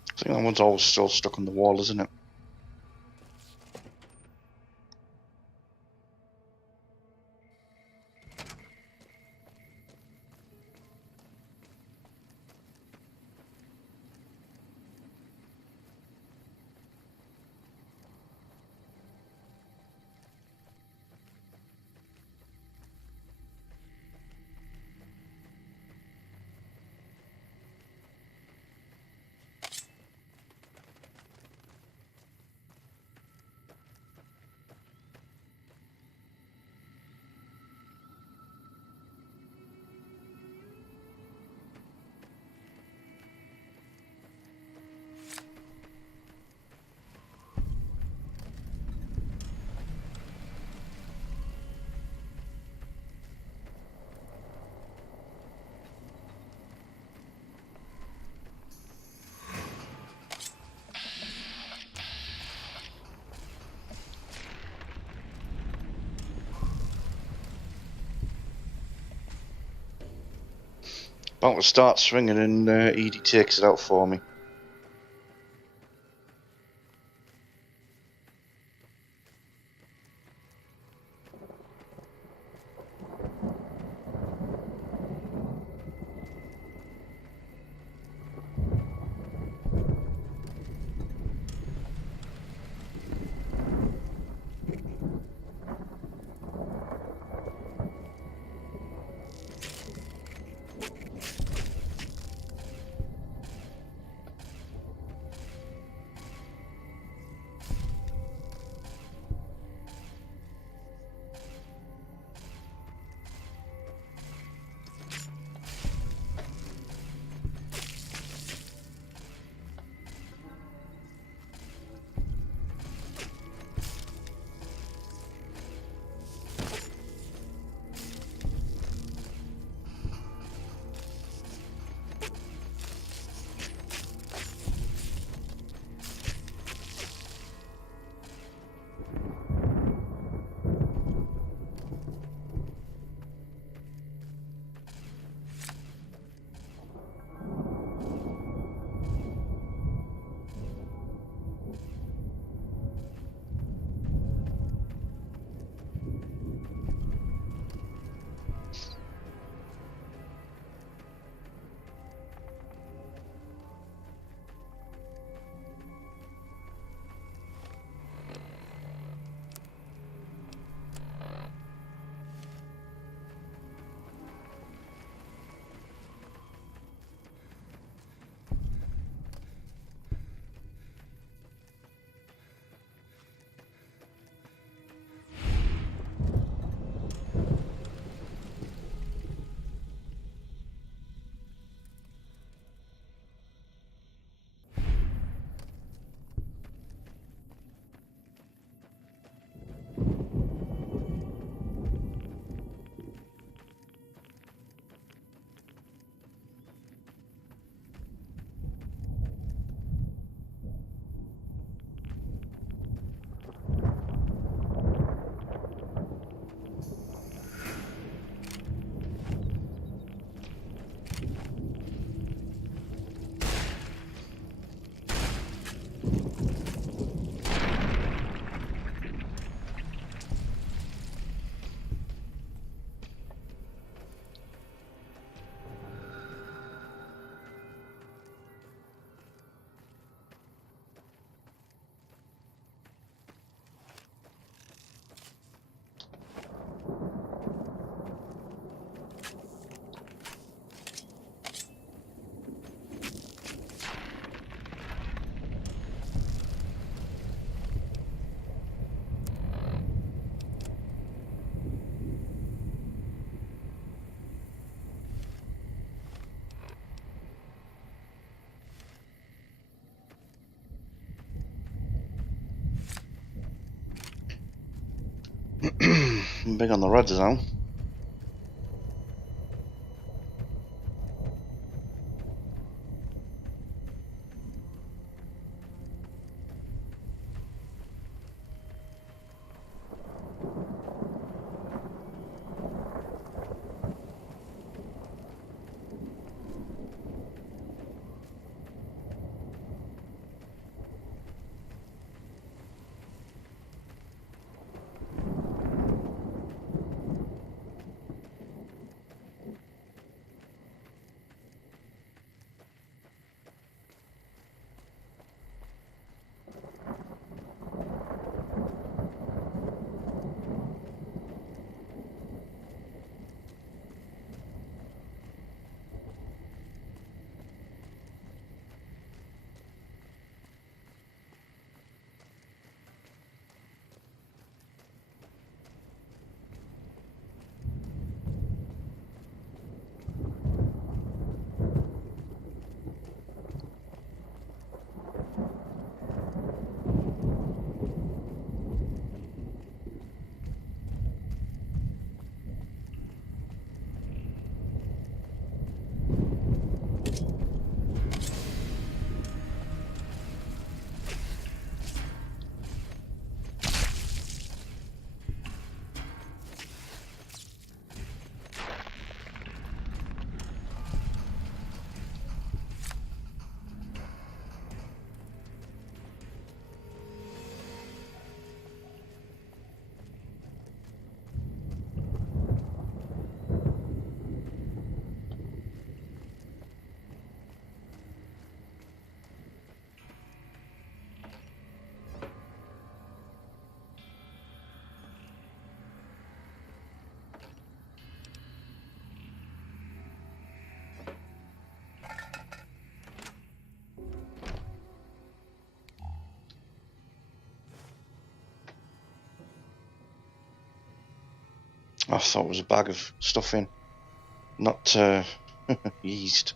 I think that one's always still stuck on the wall, isn't it? About to start swinging and Edie takes it out for me. I'm big on the red zone. I thought it was a bag of stuffing, not yeast.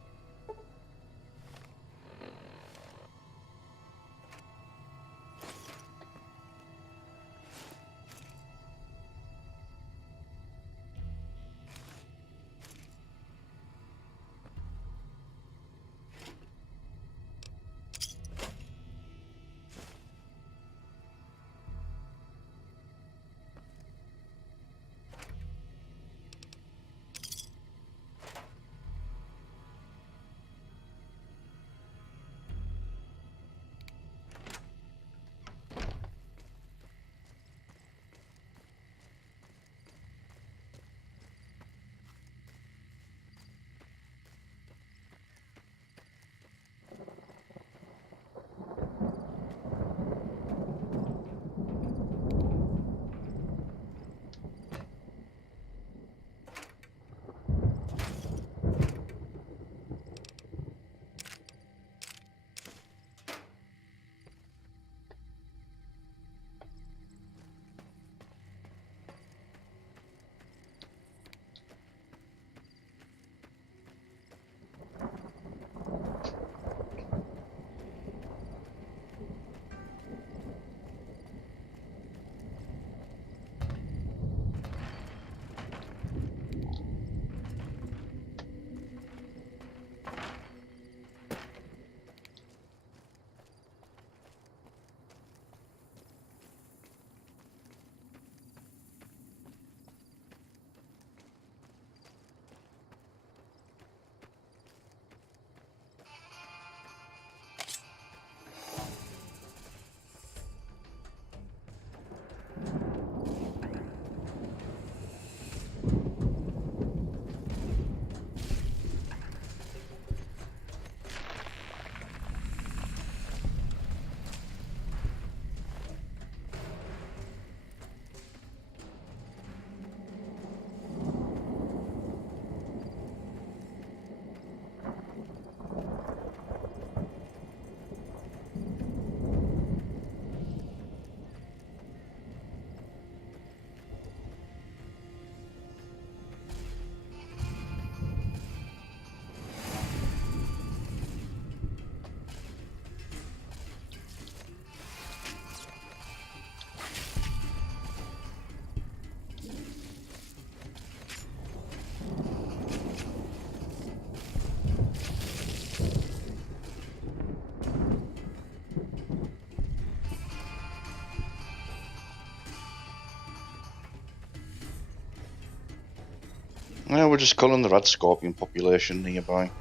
Yeah, we're just culling the red scorpion population nearby.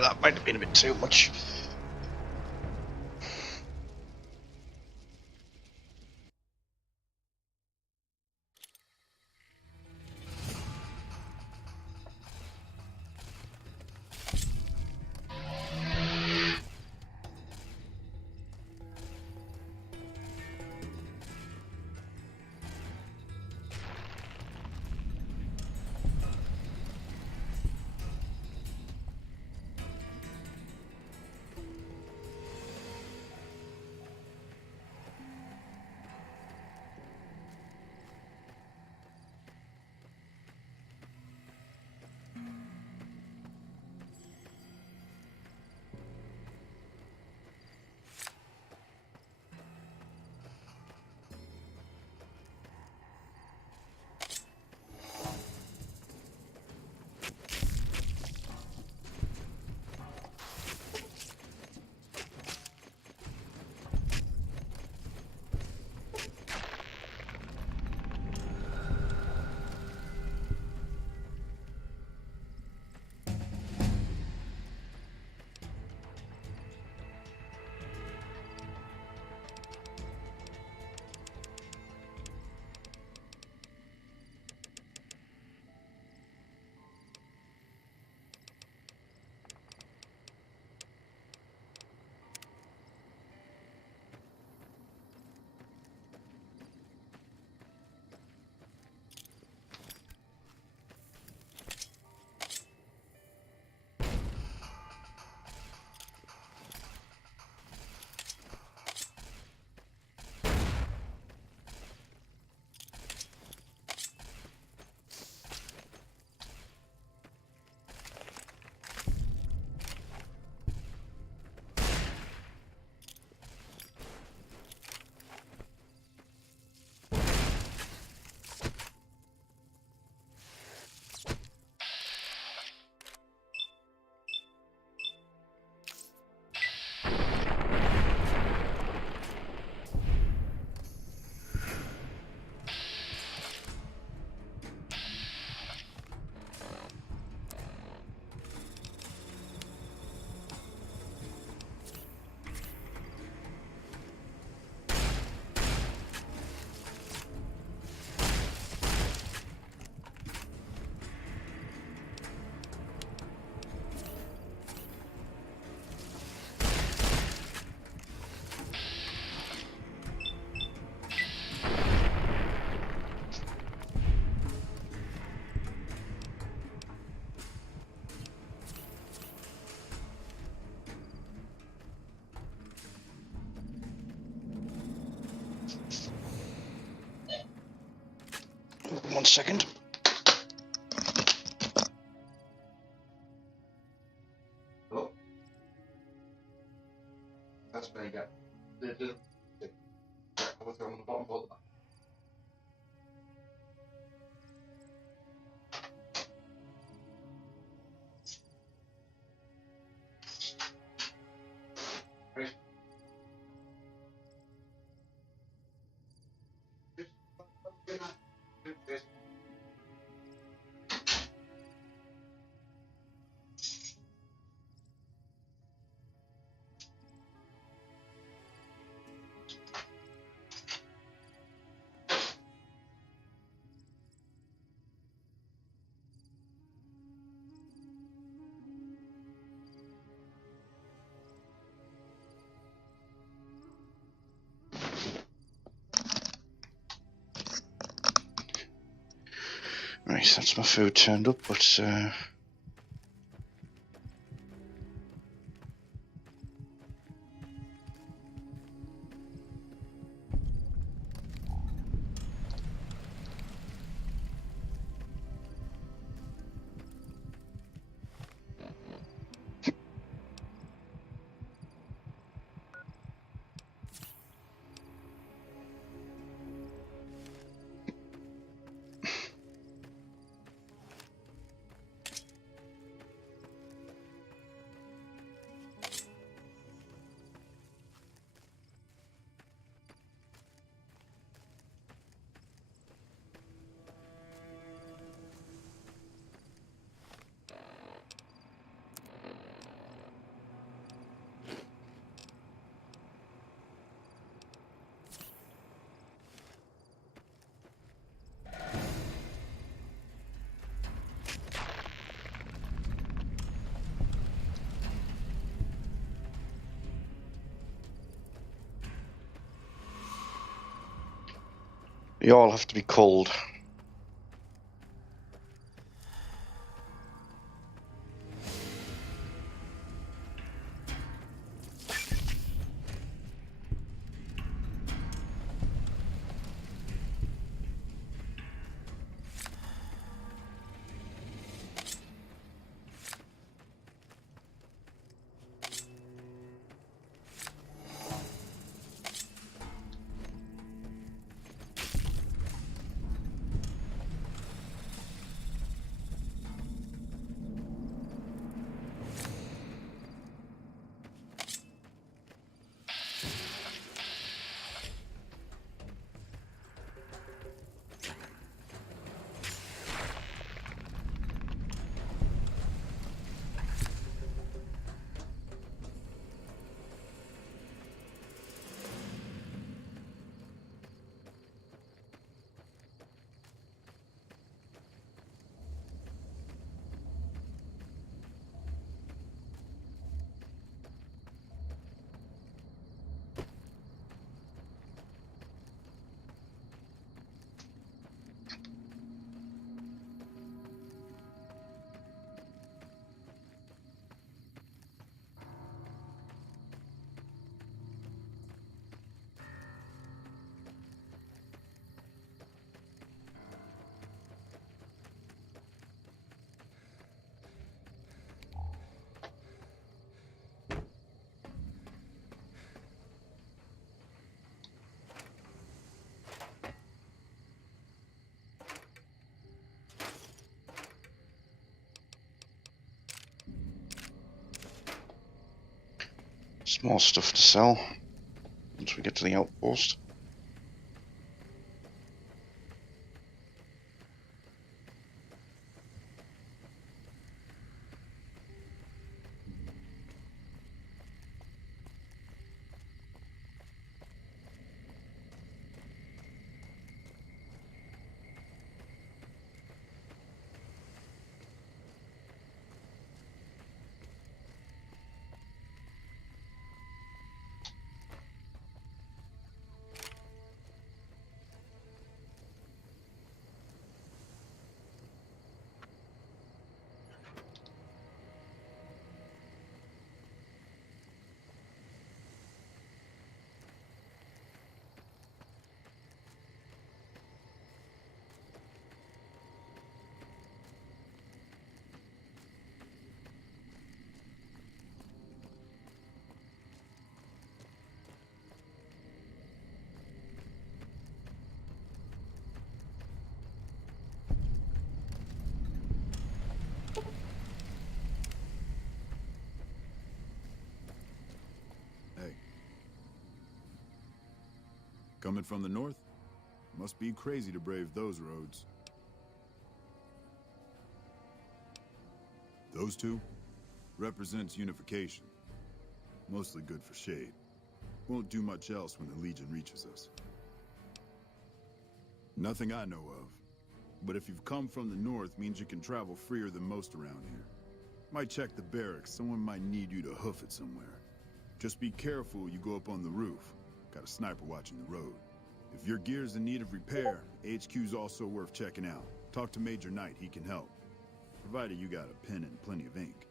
That might have been a bit too much. 1 second. Hello? That's where you get. What's on the bottom of that? Right, that's my food turned up, but you all have to be cold. Small stuff to sell once we get to the outpost. Coming from the north? Must be crazy to brave those roads. Those two represents unification. Mostly good for shade. Won't do much else when the Legion reaches us. Nothing I know of. But if you've come from the north, means you can travel freer than most around here. Might check the barracks. Someone might need you to hoof it somewhere. Just be careful you go up on the roof. Got a sniper watching the road. If your gear's in need of repair, HQ's also worth checking out. Talk to Major Knight, he can help. Provided you got a pen and plenty of ink.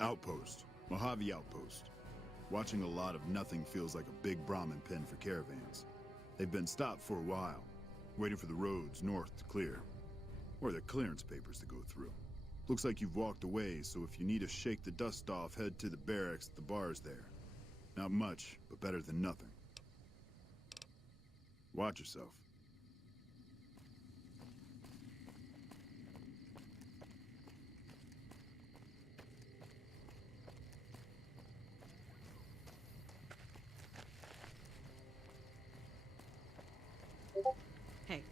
Outpost. Mojave Outpost. Watching a lot of nothing feels like a big Brahmin pen for caravans. They've been stopped for a while, waiting for the roads north to clear. Or the clearance papers to go through. Looks like you've walked away, so if you need to shake the dust off, head to the barracks. The bar's there. Not much, but better than nothing. Watch yourself. Hey.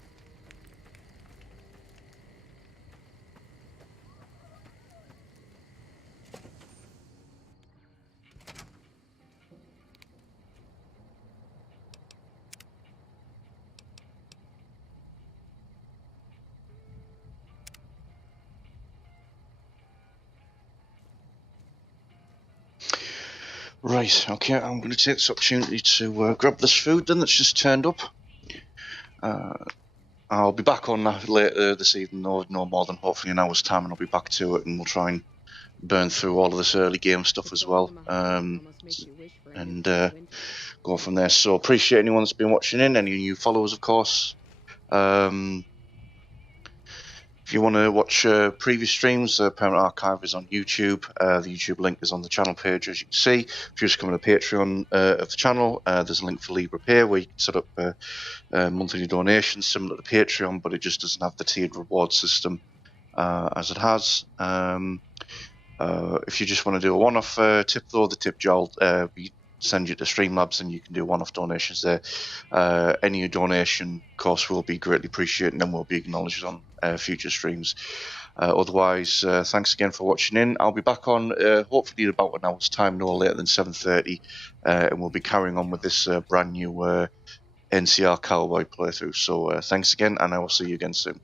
Right, okay, I'm going to take this opportunity to grab this food then that's just turned up. I'll be back on that later this evening, no more than hopefully an hour's time, and I'll be back to it, and we'll try and burn through all of this early game stuff as well, and go from there. So appreciate anyone that's been watching in, any new followers, of course. If you want to watch previous streams, the Permanent Archive is on YouTube. The YouTube link is on the channel page, as you can see. If you just come to the Patreon of the channel, there's a link for Libra Pay, where you can set up monthly donations similar to Patreon, but it just doesn't have the tiered reward system as it has. If you just want to do a one-off tip, though, the tip jar will send you to Streamlabs, and you can do one-off donations there. Any donation, of course, will be greatly appreciated and will be acknowledged on future streams. Otherwise, thanks again for watching in. I'll be back on hopefully in about an hour's time, no later than 7:30, and we'll be carrying on with this brand new NCR Cowboy playthrough. So thanks again, and I will see you again soon.